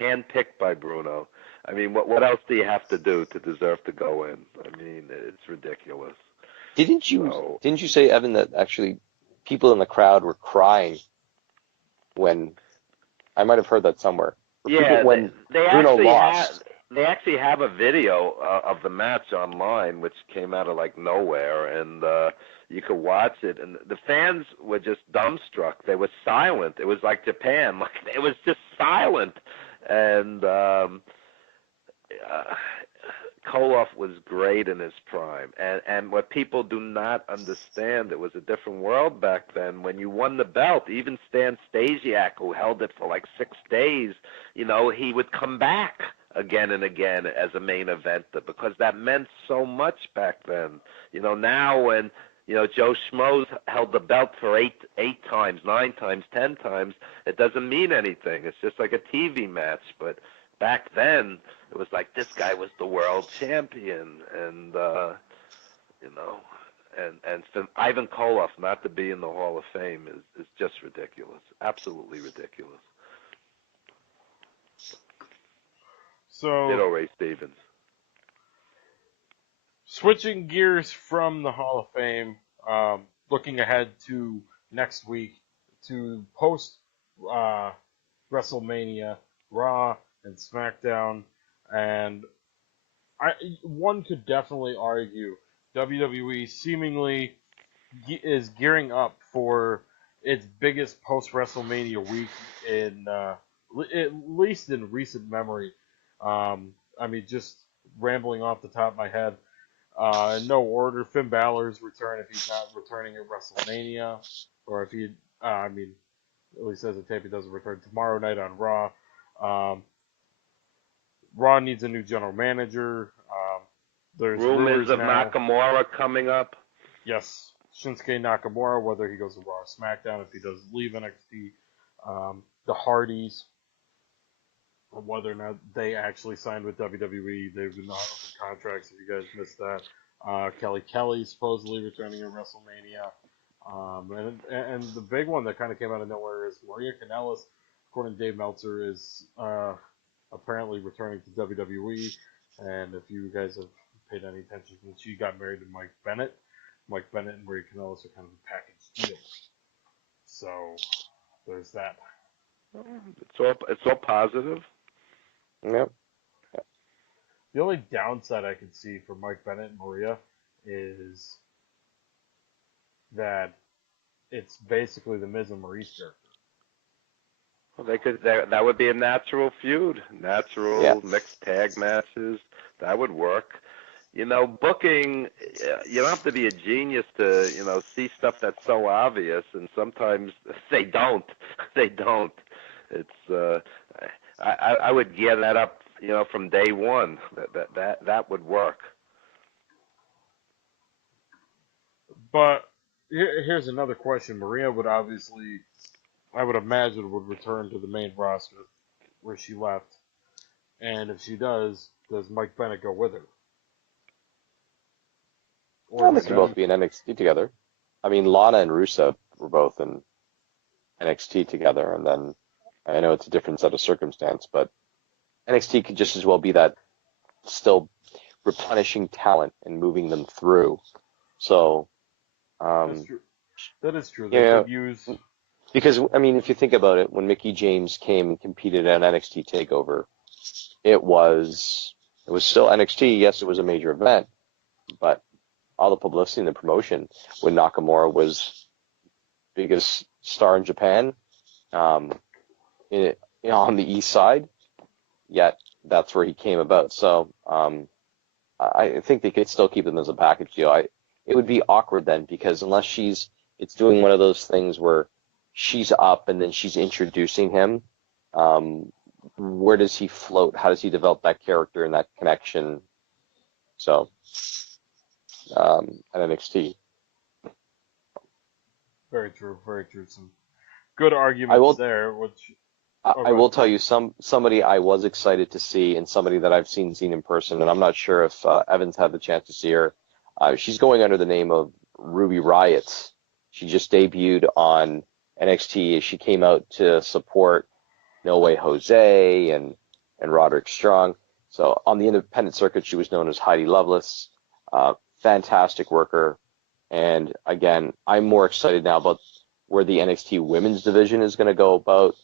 handpicked by Bruno. I mean, what else do you have to do to deserve to go in? I mean, it's ridiculous. Didn't you say, Evan, that actually people in the crowd were crying when I might have heard that somewhere. Yeah, when they Bruno actually lost. They actually have a video of the match online, which came out of like nowhere, and you could watch it. And the fans were just dumbstruck. They were silent. It was like Japan. Like it was just silent. And Koloff was great in his prime, and what people do not understand, it was a different world back then. When you won the belt, even Stan Stasiak, who held it for like 6 days, he would come back again and again as a main eventer because that meant so much back then. Now when Joe Schmo's held the belt for eight times, 9 times, 10 times, it doesn't mean anything. It's just like a TV match, but back then, it was like this guy was the world champion, and and for Ivan Koloff not to be in the Hall of Fame is just ridiculous, absolutely ridiculous. So, Ditto Ray Stevens. Switching gears from the Hall of Fame, looking ahead to next week to post WrestleMania, Raw and SmackDown, and one could definitely argue WWE seemingly is gearing up for its biggest post-WrestleMania week in at least in recent memory. Just rambling off the top of my head, in no order, Finn Balor's return if he's not returning at WrestleMania, or if he, at least as a tape, he doesn't return tomorrow night on Raw. Raw needs a new general manager. There's rumors of now, Nakamura coming up. Yes, Shinsuke Nakamura, whether he goes to Raw or SmackDown, if he does leave NXT, the Hardys, or whether or not they actually signed with WWE. They've been open contracts, if you guys missed that. Kelly supposedly returning at WrestleMania. And the big one that kind of came out of nowhere is Maria Kanellis, according to Dave Meltzer, is apparently returning to WWE. And if you guys have paid any attention, she got married to Mike Bennett. Mike Bennett and Maria Kanellis are kind of a package deal. So there's that. It's all positive. Yep. The only downside I could see for Mike Bennett and Maria is that it's basically the Miz and Maurice character. Well, that would be a natural feud, mixed tag matches. That would work. Booking, you don't have to be a genius to, see stuff that's so obvious, and sometimes they don't. They don't. It's I would gear that up, from day one. That would work. But here's another question. Maria would obviously, I would imagine, would return to the main roster where she left. And if she does Mike Bennett go with her? Well, they could both be in NXT together. I mean, Lana and Rusev were both in NXT together, and then I know it's a different set of circumstance, but NXT could just as well be that still replenishing talent and moving them through. So, that's true. That is true. They could use... Because, I mean, if you think about it, when Mickie James came and competed at NXT TakeOver, it was still NXT. Yes, it was a major event, but all the publicity and the promotion when Nakamura was biggest star in Japan, on the East Side. Yet that's where he came about. So I think they could still keep him as a package deal. It would be awkward then because unless it's doing one of those things where she's up and then she's introducing him. Where does he float? How does he develop that character and that connection? So, at NXT. Very true. Very true. Some good arguments there. I will tell you somebody I was excited to see and somebody that I've seen in person, and I'm not sure if Evan's had the chance to see her. She's going under the name of Ruby Riott. She just debuted on NXT. She came out to support No Way Jose and Roderick Strong. So on the independent circuit, she was known as Heidi Lovelace. Fantastic worker. And again, I'm more excited now about where the NXT women's division is going to go about.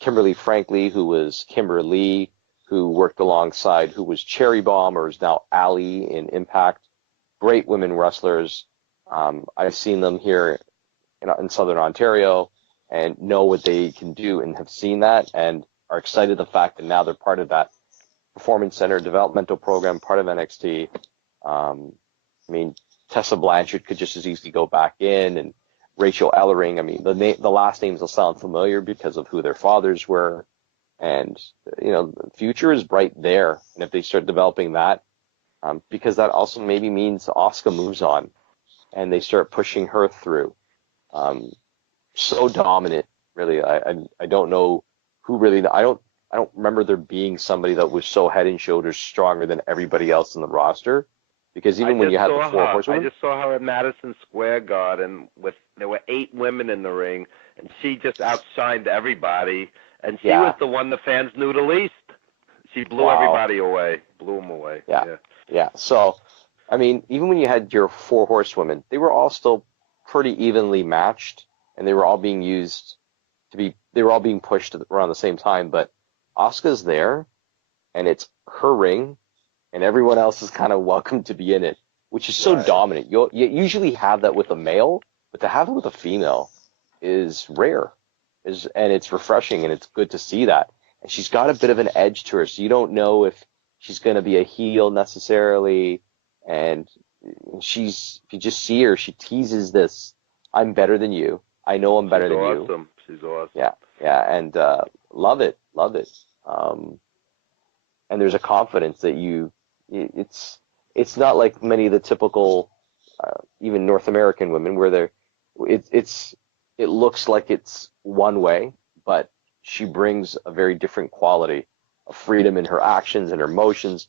Kimberly Franklin, who was Kimberly, who worked alongside, who was Cherry Bomb or is now Ali in Impact. Great women wrestlers. I've seen them here in Southern Ontario and know what they can do and have seen that and are excited the fact that now they're part of that Performance Center developmental program, part of NXT. I mean, Tessa Blanchard could just as easily go back in, and Rachel Ellering. I mean, the last names will sound familiar because of who their fathers were. And, the future is bright there. And if they start developing that, because that also maybe means Asuka moves on and they start pushing her through. So dominant, really. I don't know who really, I don't remember there being somebody that was so head and shoulders stronger than everybody else in the roster. Because even when you had the four horsewomen, I just saw her at Madison Square Garden there were 8 women in the ring, and she just outshined everybody. And she was the one the fans knew the least. She blew everybody away, blew them away. Yeah. So, I mean, even when you had your 4 horsewomen, they were all still pretty evenly matched, and they were all being pushed around the same time. But Asuka's there, and it's her ring, and everyone else is kind of welcome to be in it, which is so dominant. You usually have that with a male, but to have it with a female is rare, and it's refreshing, and it's good to see that. And she's got a bit of an edge to her, so you don't know if she's going to be a heel necessarily. And if you just see her, she teases this, I'm better than you. I know I'm better than you. She's awesome. Yeah, and love it. And there's a confidence that it's not like many of the typical, even North American women where it looks like it's one way, but she brings a very different quality of freedom in her actions and her motions.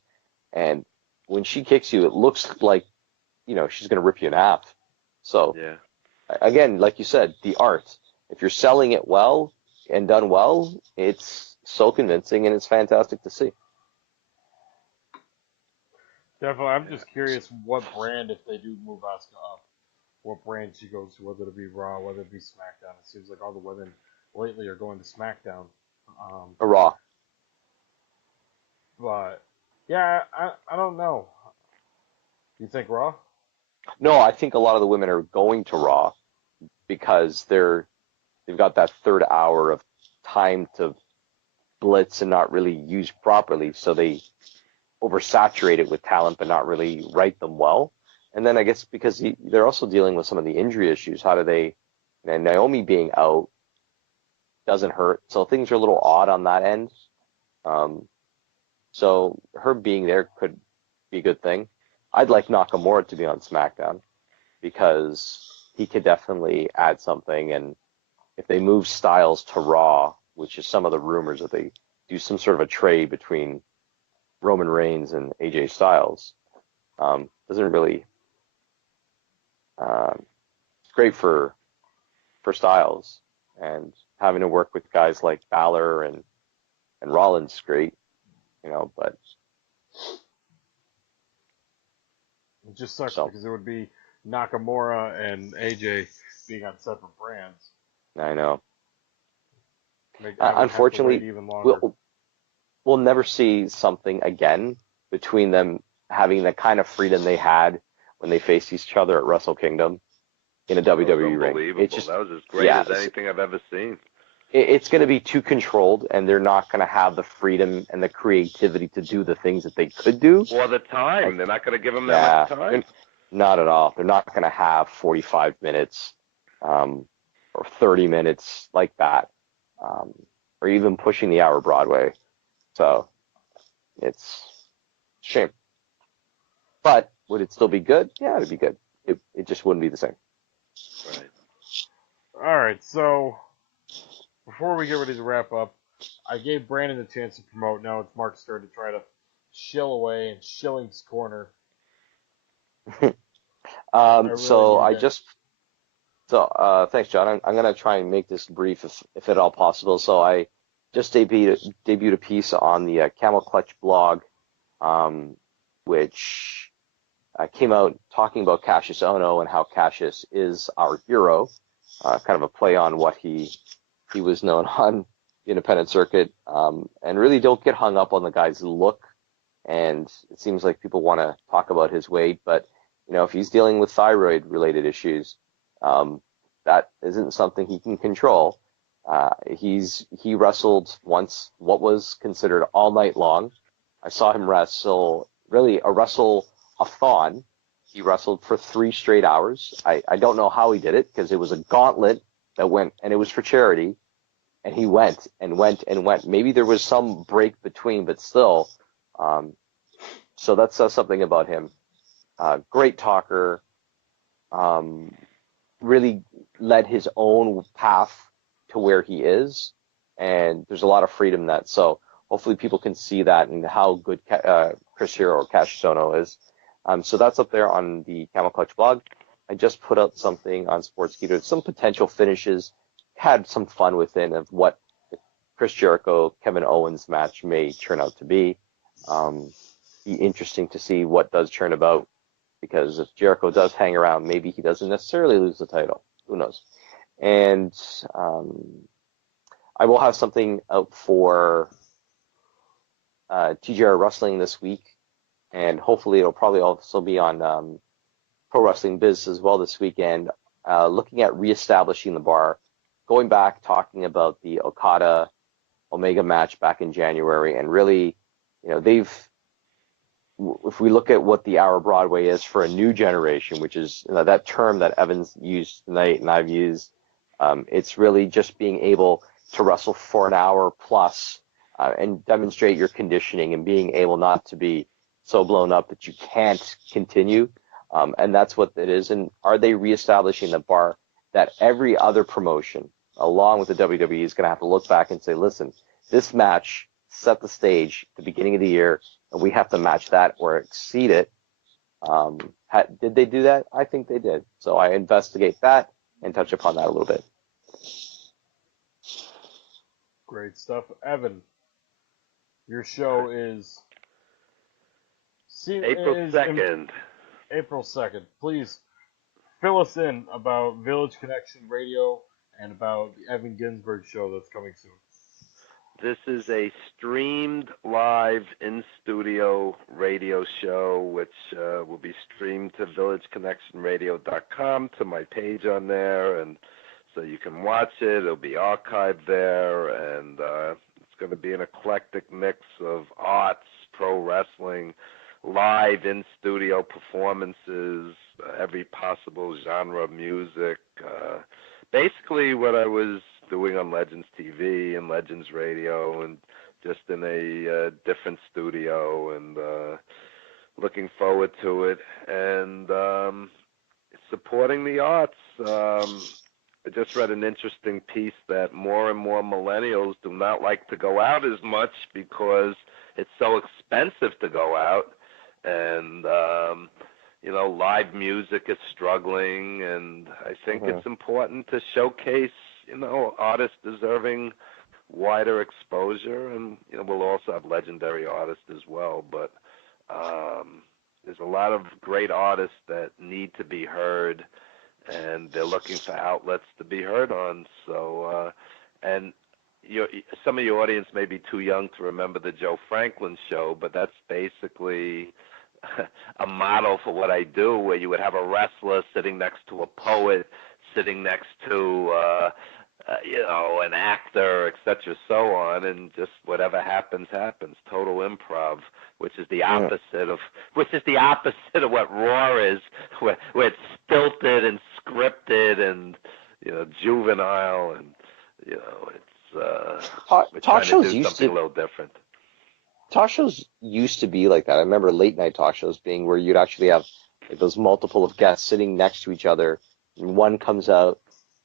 And when she kicks you, it looks like, she's going to rip you in half. So, again, like you said, the art. If you're selling it well and done well, it's so convincing and it's fantastic to see. Definitely. I'm just curious what brand, if they do move Asuka up, what brand she goes to, whether it be Raw, whether it be SmackDown. It seems like all the women lately are going to SmackDown. Raw. But, yeah, I don't know. You think Raw? No, I think a lot of the women are going to Raw because they've got that third hour of time to blitz and not really use properly, so they oversaturate it with talent but not really write them well. And then I guess because they're also dealing with some of the injury issues, and Naomi being out doesn't hurt, so things are a little odd on that end. So her being there could be a good thing. I'd like Nakamura to be on SmackDown because he could definitely add something, and if they move Styles to Raw, which is some of the rumors that they do some sort of a trade between Roman Reigns and AJ Styles, doesn't really it's great for Styles, and having to work with guys like Balor and Rollins is great, but it just sucks because it would be Nakamura and AJ being on separate brands. I know. Unfortunately, we'll never see something again between them having the kind of freedom they had when they faced each other at Wrestle Kingdom in a WWE ring. That was as great as anything I've ever seen. It's going to be too controlled, and they're not going to have the freedom and the creativity to do the things that they could do. Or the time. They're not going to give them that much time. Not at all. They're not going to have 45 minutes or 30 minutes like that, or even pushing the hour Broadway. So it's a shame. But would it still be good? Yeah, it'd be good. It just wouldn't be the same. Right. All right, so before we get ready to wrap up, I gave Brandon a chance to promote. Now it's Mark's turn to try to shill away in Shilling's corner. Thanks, John. I'm going to try and make this brief if at all possible. So I just debuted a piece on the Camel Clutch blog, which came out talking about Cassius Ohno and how Cassius is our hero, kind of a play on what he was known on the independent circuit, and really don't get hung up on the guy's look. And it seems like people want to talk about his weight, but if he's dealing with thyroid-related issues, that isn't something he can control. He wrestled once what was considered all night long. I saw him wrestle, really a wrestle-a-thon. He wrestled for 3 straight hours. I don't know how he did it, because it was a gauntlet that went, and it was for charity, and he went and went and went. Maybe there was some break between, but still. So that says something about him. Great talker, really led his own path to where he is, and there's a lot of freedom in that. So hopefully people can see that and how good Chris Hero or Cash Sono is. So that's up there on the Camel Clutch blog. I just put out something on Sportskeeda, some potential finishes, had some fun within of what the Chris Jericho, Kevin Owens match may turn out to be. Be interesting to see what does turn about, because if Jericho does hang around, maybe he doesn't necessarily lose the title. Who knows? And I will have something out for TJR Wrestling this week, and hopefully it'll probably also be on Pro Wrestling Biz as well this weekend, looking at reestablishing the bar, going back, talking about the Okada Omega match back in January, and really, if we look at what the Hour Broadway is for a new generation, which is that term that Evans used tonight and I've used, it's really just being able to wrestle for an hour plus and demonstrate your conditioning and being able not to be so blown up that you can't continue. And that's what it is. And are they reestablishing the bar that every other promotion, along with the WWE, is going to have to look back and say, listen, this match set the stage at the beginning of the year, and we have to match that or exceed it. Did they do that? I think they did. So I investigate that and touch upon that a little bit. Great stuff. Evan, your show is April 2nd. April 2nd. Please fill us in about Village Connection Radio and about the Evan Ginsberg show that's coming soon. This is a streamed live in-studio radio show, which will be streamed to villageconnectionradio.com, to my page on there, and so you can watch it. It'll be archived there, and it's going to be an eclectic mix of arts, pro wrestling, live in-studio performances, every possible genre of music. Basically what I was doing on Legends TV and Legends Radio, and just in a different studio, and looking forward to it, and supporting the arts. I just read an interesting piece that more and more millennials do not like to go out as much because it's so expensive to go out, and live music is struggling, and I think it's important to showcase, artists deserving wider exposure, and we'll also have legendary artists as well, but there's a lot of great artists that need to be heard, and they're looking for outlets to be heard on. So, and some of your audience may be too young to remember the Joe Franklin show, but that's basically a model for what I do, where you would have a wrestler sitting next to a poet, sitting next to an actor, etc., so on, and just whatever happens. Total improv, which is the opposite of what Raw is, where it's stilted and scripted and juvenile, and it's talk shows used something a little different. Talk shows used to be like that. I remember late night talk shows being where you'd actually have those multiple of guests sitting next to each other, and one comes out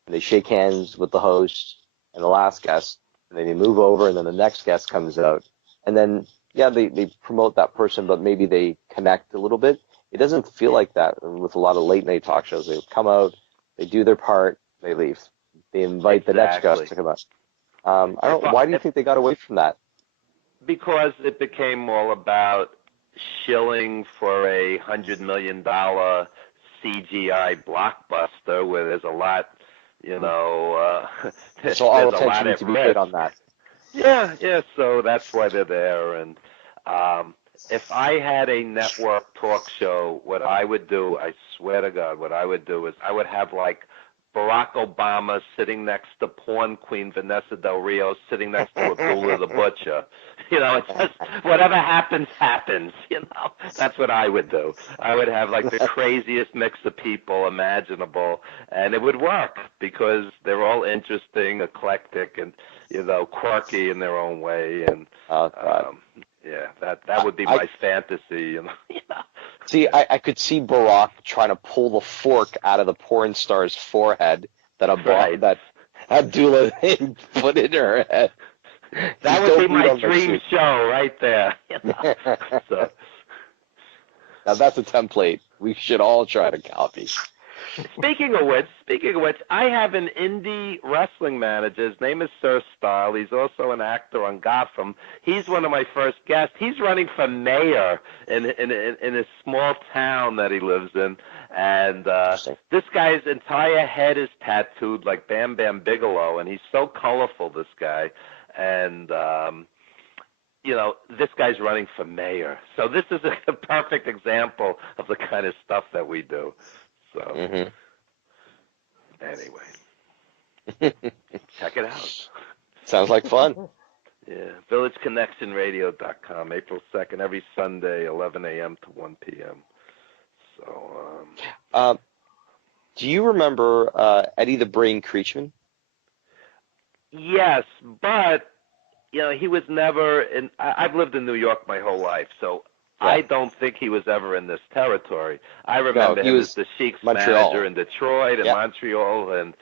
and they shake hands with the host and the last guest, and then they move over, and then the next guest comes out, and then they promote that person, but maybe they connect a little bit. It doesn't feel like that with a lot of late night talk shows. They come out, they do their part, they leave. They invite the next guest to come out. Why do you think they got away from that? Because it became all about shilling for a $100 million CGI blockbuster, where there's a lot, So all attention needs to be paid on that. Yeah. So that's why they're there. And if I had a network talk show, what I would do, I swear to God, what I would do is I would have like Barack Obama sitting next to porn queen Vanessa Del Rio, sitting next to Abdullah the Butcher. It's just whatever happens, happens. That's what I would do. I would have like the craziest mix of people imaginable, and it would work because they're all interesting, eclectic, and quirky in their own way. And yeah, that would be my fantasy. See, I could see Barack trying to pull the fork out of the porn star's forehead that that Abdullah put in her head. That would be my dream show right there. So. Now that's a template we should all try to copy. Speaking of which, I have an indie wrestling manager. His name is Sir Style. He's also an actor on Gotham. He's one of my first guests. He's running for mayor in a small town that he lives in, and this guy's entire head is tattooed like Bam Bam Bigelow, and he's so colorful. This guy, and this guy's running for mayor. So this is a perfect example of the kind of stuff that we do. So, anyway, check it out. Sounds like fun. Yeah, VillageConnectionRadio.com, April 2nd, every Sunday, 11 a.m. to 1 p.m. So, do you remember Eddie the Brain Creechman? Yes, but he was never in. I've lived in New York my whole life, so. Yeah. I don't think he was ever in this territory. I remember him as the Sheik's manager in Detroit and Montreal, and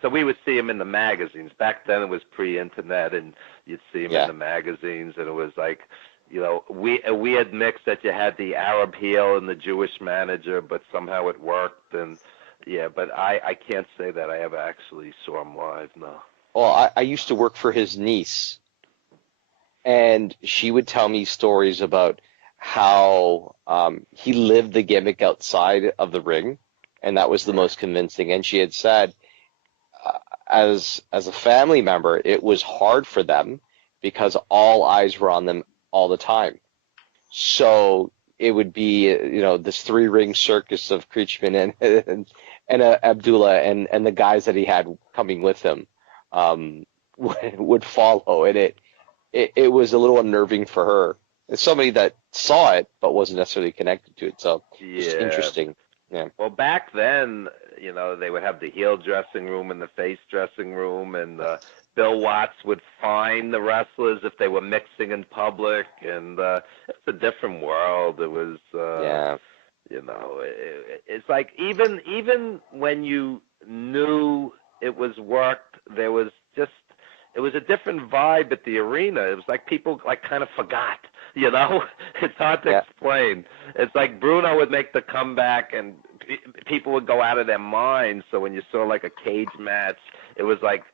so we would see him in the magazines. Back then it was pre-internet, and you'd see him in the magazines, and it was like, a weird mix that you had the Arab heel and the Jewish manager, but somehow it worked, and but I can't say that I ever actually saw him live, no. Well, I used to work for his niece. And she would tell me stories about how he lived the gimmick outside of the ring, and that was the most convincing. And she had said, as a family member, it was hard for them because all eyes were on them all the time. So it would be, this three-ring circus of Creechman and Abdullah and the guys that he had coming with him would follow, and it was a little unnerving for her. As somebody that saw it but wasn't necessarily connected to it, so it's interesting. Yeah. Well, back then, they would have the heel dressing room and the face dressing room, and Bill Watts would fine the wrestlers if they were mixing in public, and it's a different world. It was, it's like even when you knew it was worked, there was just. It was a different vibe at the arena. It was like people kind of forgot, It's hard to explain. It's like Bruno would make the comeback and people would go out of their minds. So when you saw like a cage match, it was like,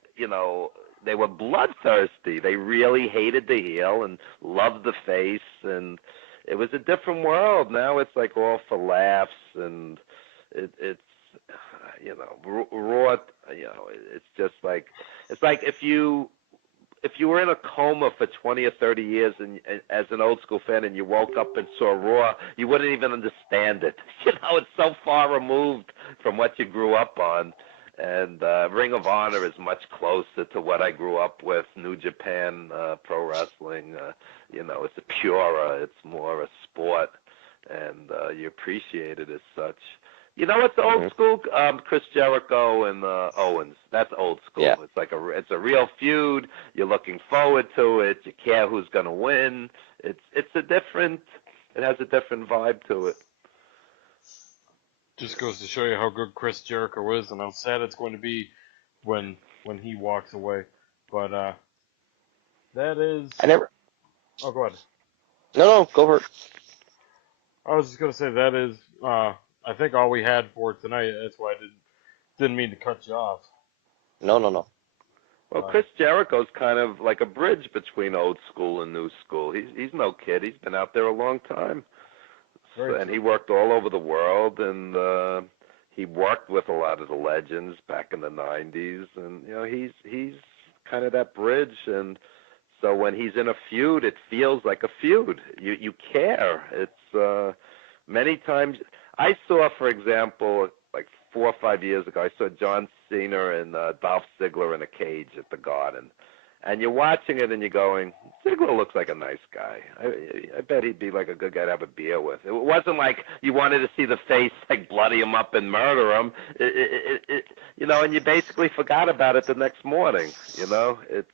they were bloodthirsty. They really hated the heel and loved the face, and it was a different world. Now it's like all for laughs, and it's Raw, it's just like, it's like if you were in a coma for 20 or 30 years and as an old school fan and you woke up and saw Raw, you wouldn't even understand it. It's so far removed from what you grew up on. And Ring of Honor is much closer to what I grew up with. New Japan Pro Wrestling, it's a purer, it's more a sport, and you appreciate it as such. It's old school? Chris Jericho and Owens. That's old school. Yeah. It's like it's a real feud. You're looking forward to it. You care who's going to win. It has a different vibe to it. Just goes to show you how good Chris Jericho is, and how sad it's going to be when he walks away. But that is. Oh, go ahead. No, go for it. I was just gonna say that is. I think all we had for tonight. That's why I didn't mean to cut you off. No. Well, Chris Jericho's kind of like a bridge between old school and new school. He's no kid. He's been out there a long time, and he worked all over the world, and he worked with a lot of the legends back in the '90s, and he's kind of that bridge. And so when he's in a feud, it feels like a feud. You care. It's many times. I saw, for example, like 4 or 5 years ago, I saw John Cena and Dolph Ziggler in a cage at the Garden. And you're watching it and you're going, Ziggler looks like a nice guy. I bet he'd be like a good guy to have a beer with. It wasn't like you wanted to see the face like bloody him up and murder him. And you basically forgot about it the next morning. It's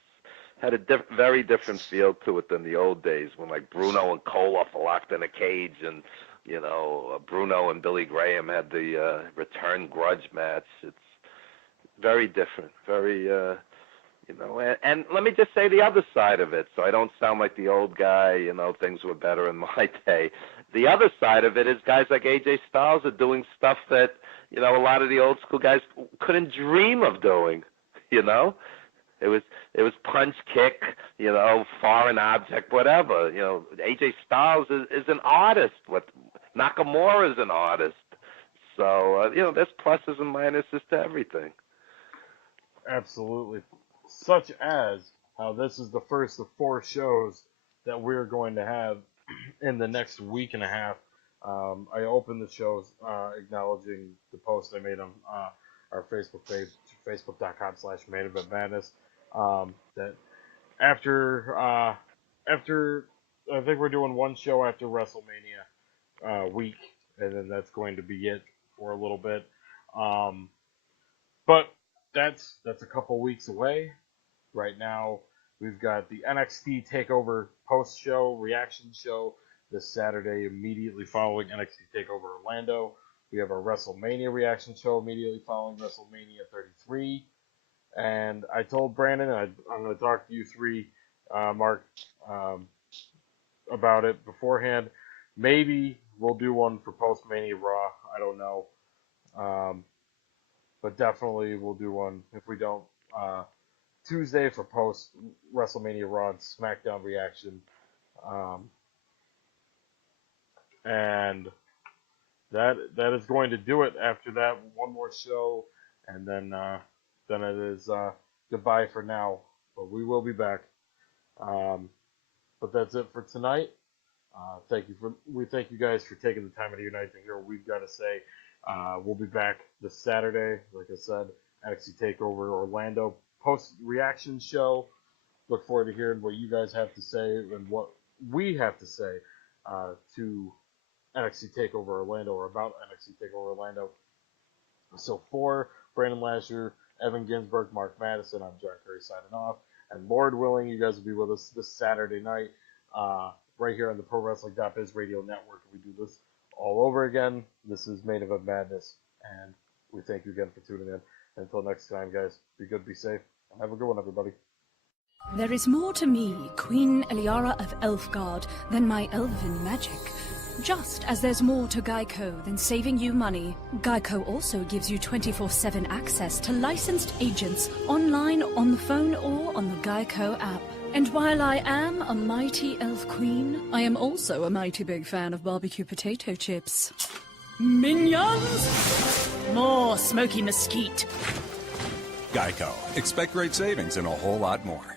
had a very different feel to it than the old days when like Bruno and Koloff were locked in a cage and Bruno and Billy Graham had the return grudge match. It's very different, very. And let me just say the other side of it, so I don't sound like the old guy, things were better in my day. The other side of it is guys like AJ Styles are doing stuff that, a lot of the old school guys couldn't dream of doing, It was punch, kick, foreign object, whatever. AJ Styles is an artist. Nakamura is an artist. So, there's pluses and minuses to everything. Absolutely. Such as how this is the first of 4 shows that we're going to have in the next week and a half. I opened the shows acknowledging the post I made on our Facebook page, facebook.com/Main Event Madness. That after I think we're doing 1 show after WrestleMania week, and then that's going to be it for a little bit. But that's a couple weeks away. Right now, we've got the NXT TakeOver post-show reaction show this Saturday, immediately following NXT TakeOver Orlando. We have our WrestleMania reaction show immediately following WrestleMania 33. And I told Brandon, and I'm going to talk to you three, Mark, about it beforehand. Maybe we'll do one for post-Mania Raw. I don't know. But definitely we'll do one, if we don't, Tuesday for post-WrestleMania Raw and SmackDown reaction. And that is going to do it. After that, one more show, and then it is goodbye for now. But we will be back. But that's it for tonight. We thank you guys for taking the time of your night to hear what we've got to say. We'll be back this Saturday, like I said, NXT TakeOver Orlando post-reaction show. Look forward to hearing what you guys have to say and what we have to say to NXT TakeOver Orlando, or about NXT TakeOver Orlando. So for Brandon Lasher, Evan Ginsberg, Mark Madison, I'm John Curry signing off. And Lord willing, you guys will be with us this Saturday night right here on the Pro Wrestling.biz radio network. We do this all over again. This is Main Event Madness, and we thank you again for tuning in. Until next time, guys, be good, be safe, and have a good one, everybody. There is more to me, Queen Eliara of Elfgard, than my elven magic. Just as there's more to Geico than saving you money, Geico also gives you 24/7 access to licensed agents online, on the phone, or on the Geico app. And while I am a mighty elf queen, I am also a mighty big fan of barbecue potato chips. Minions! More smoky mesquite. Geico. Expect great savings and a whole lot more.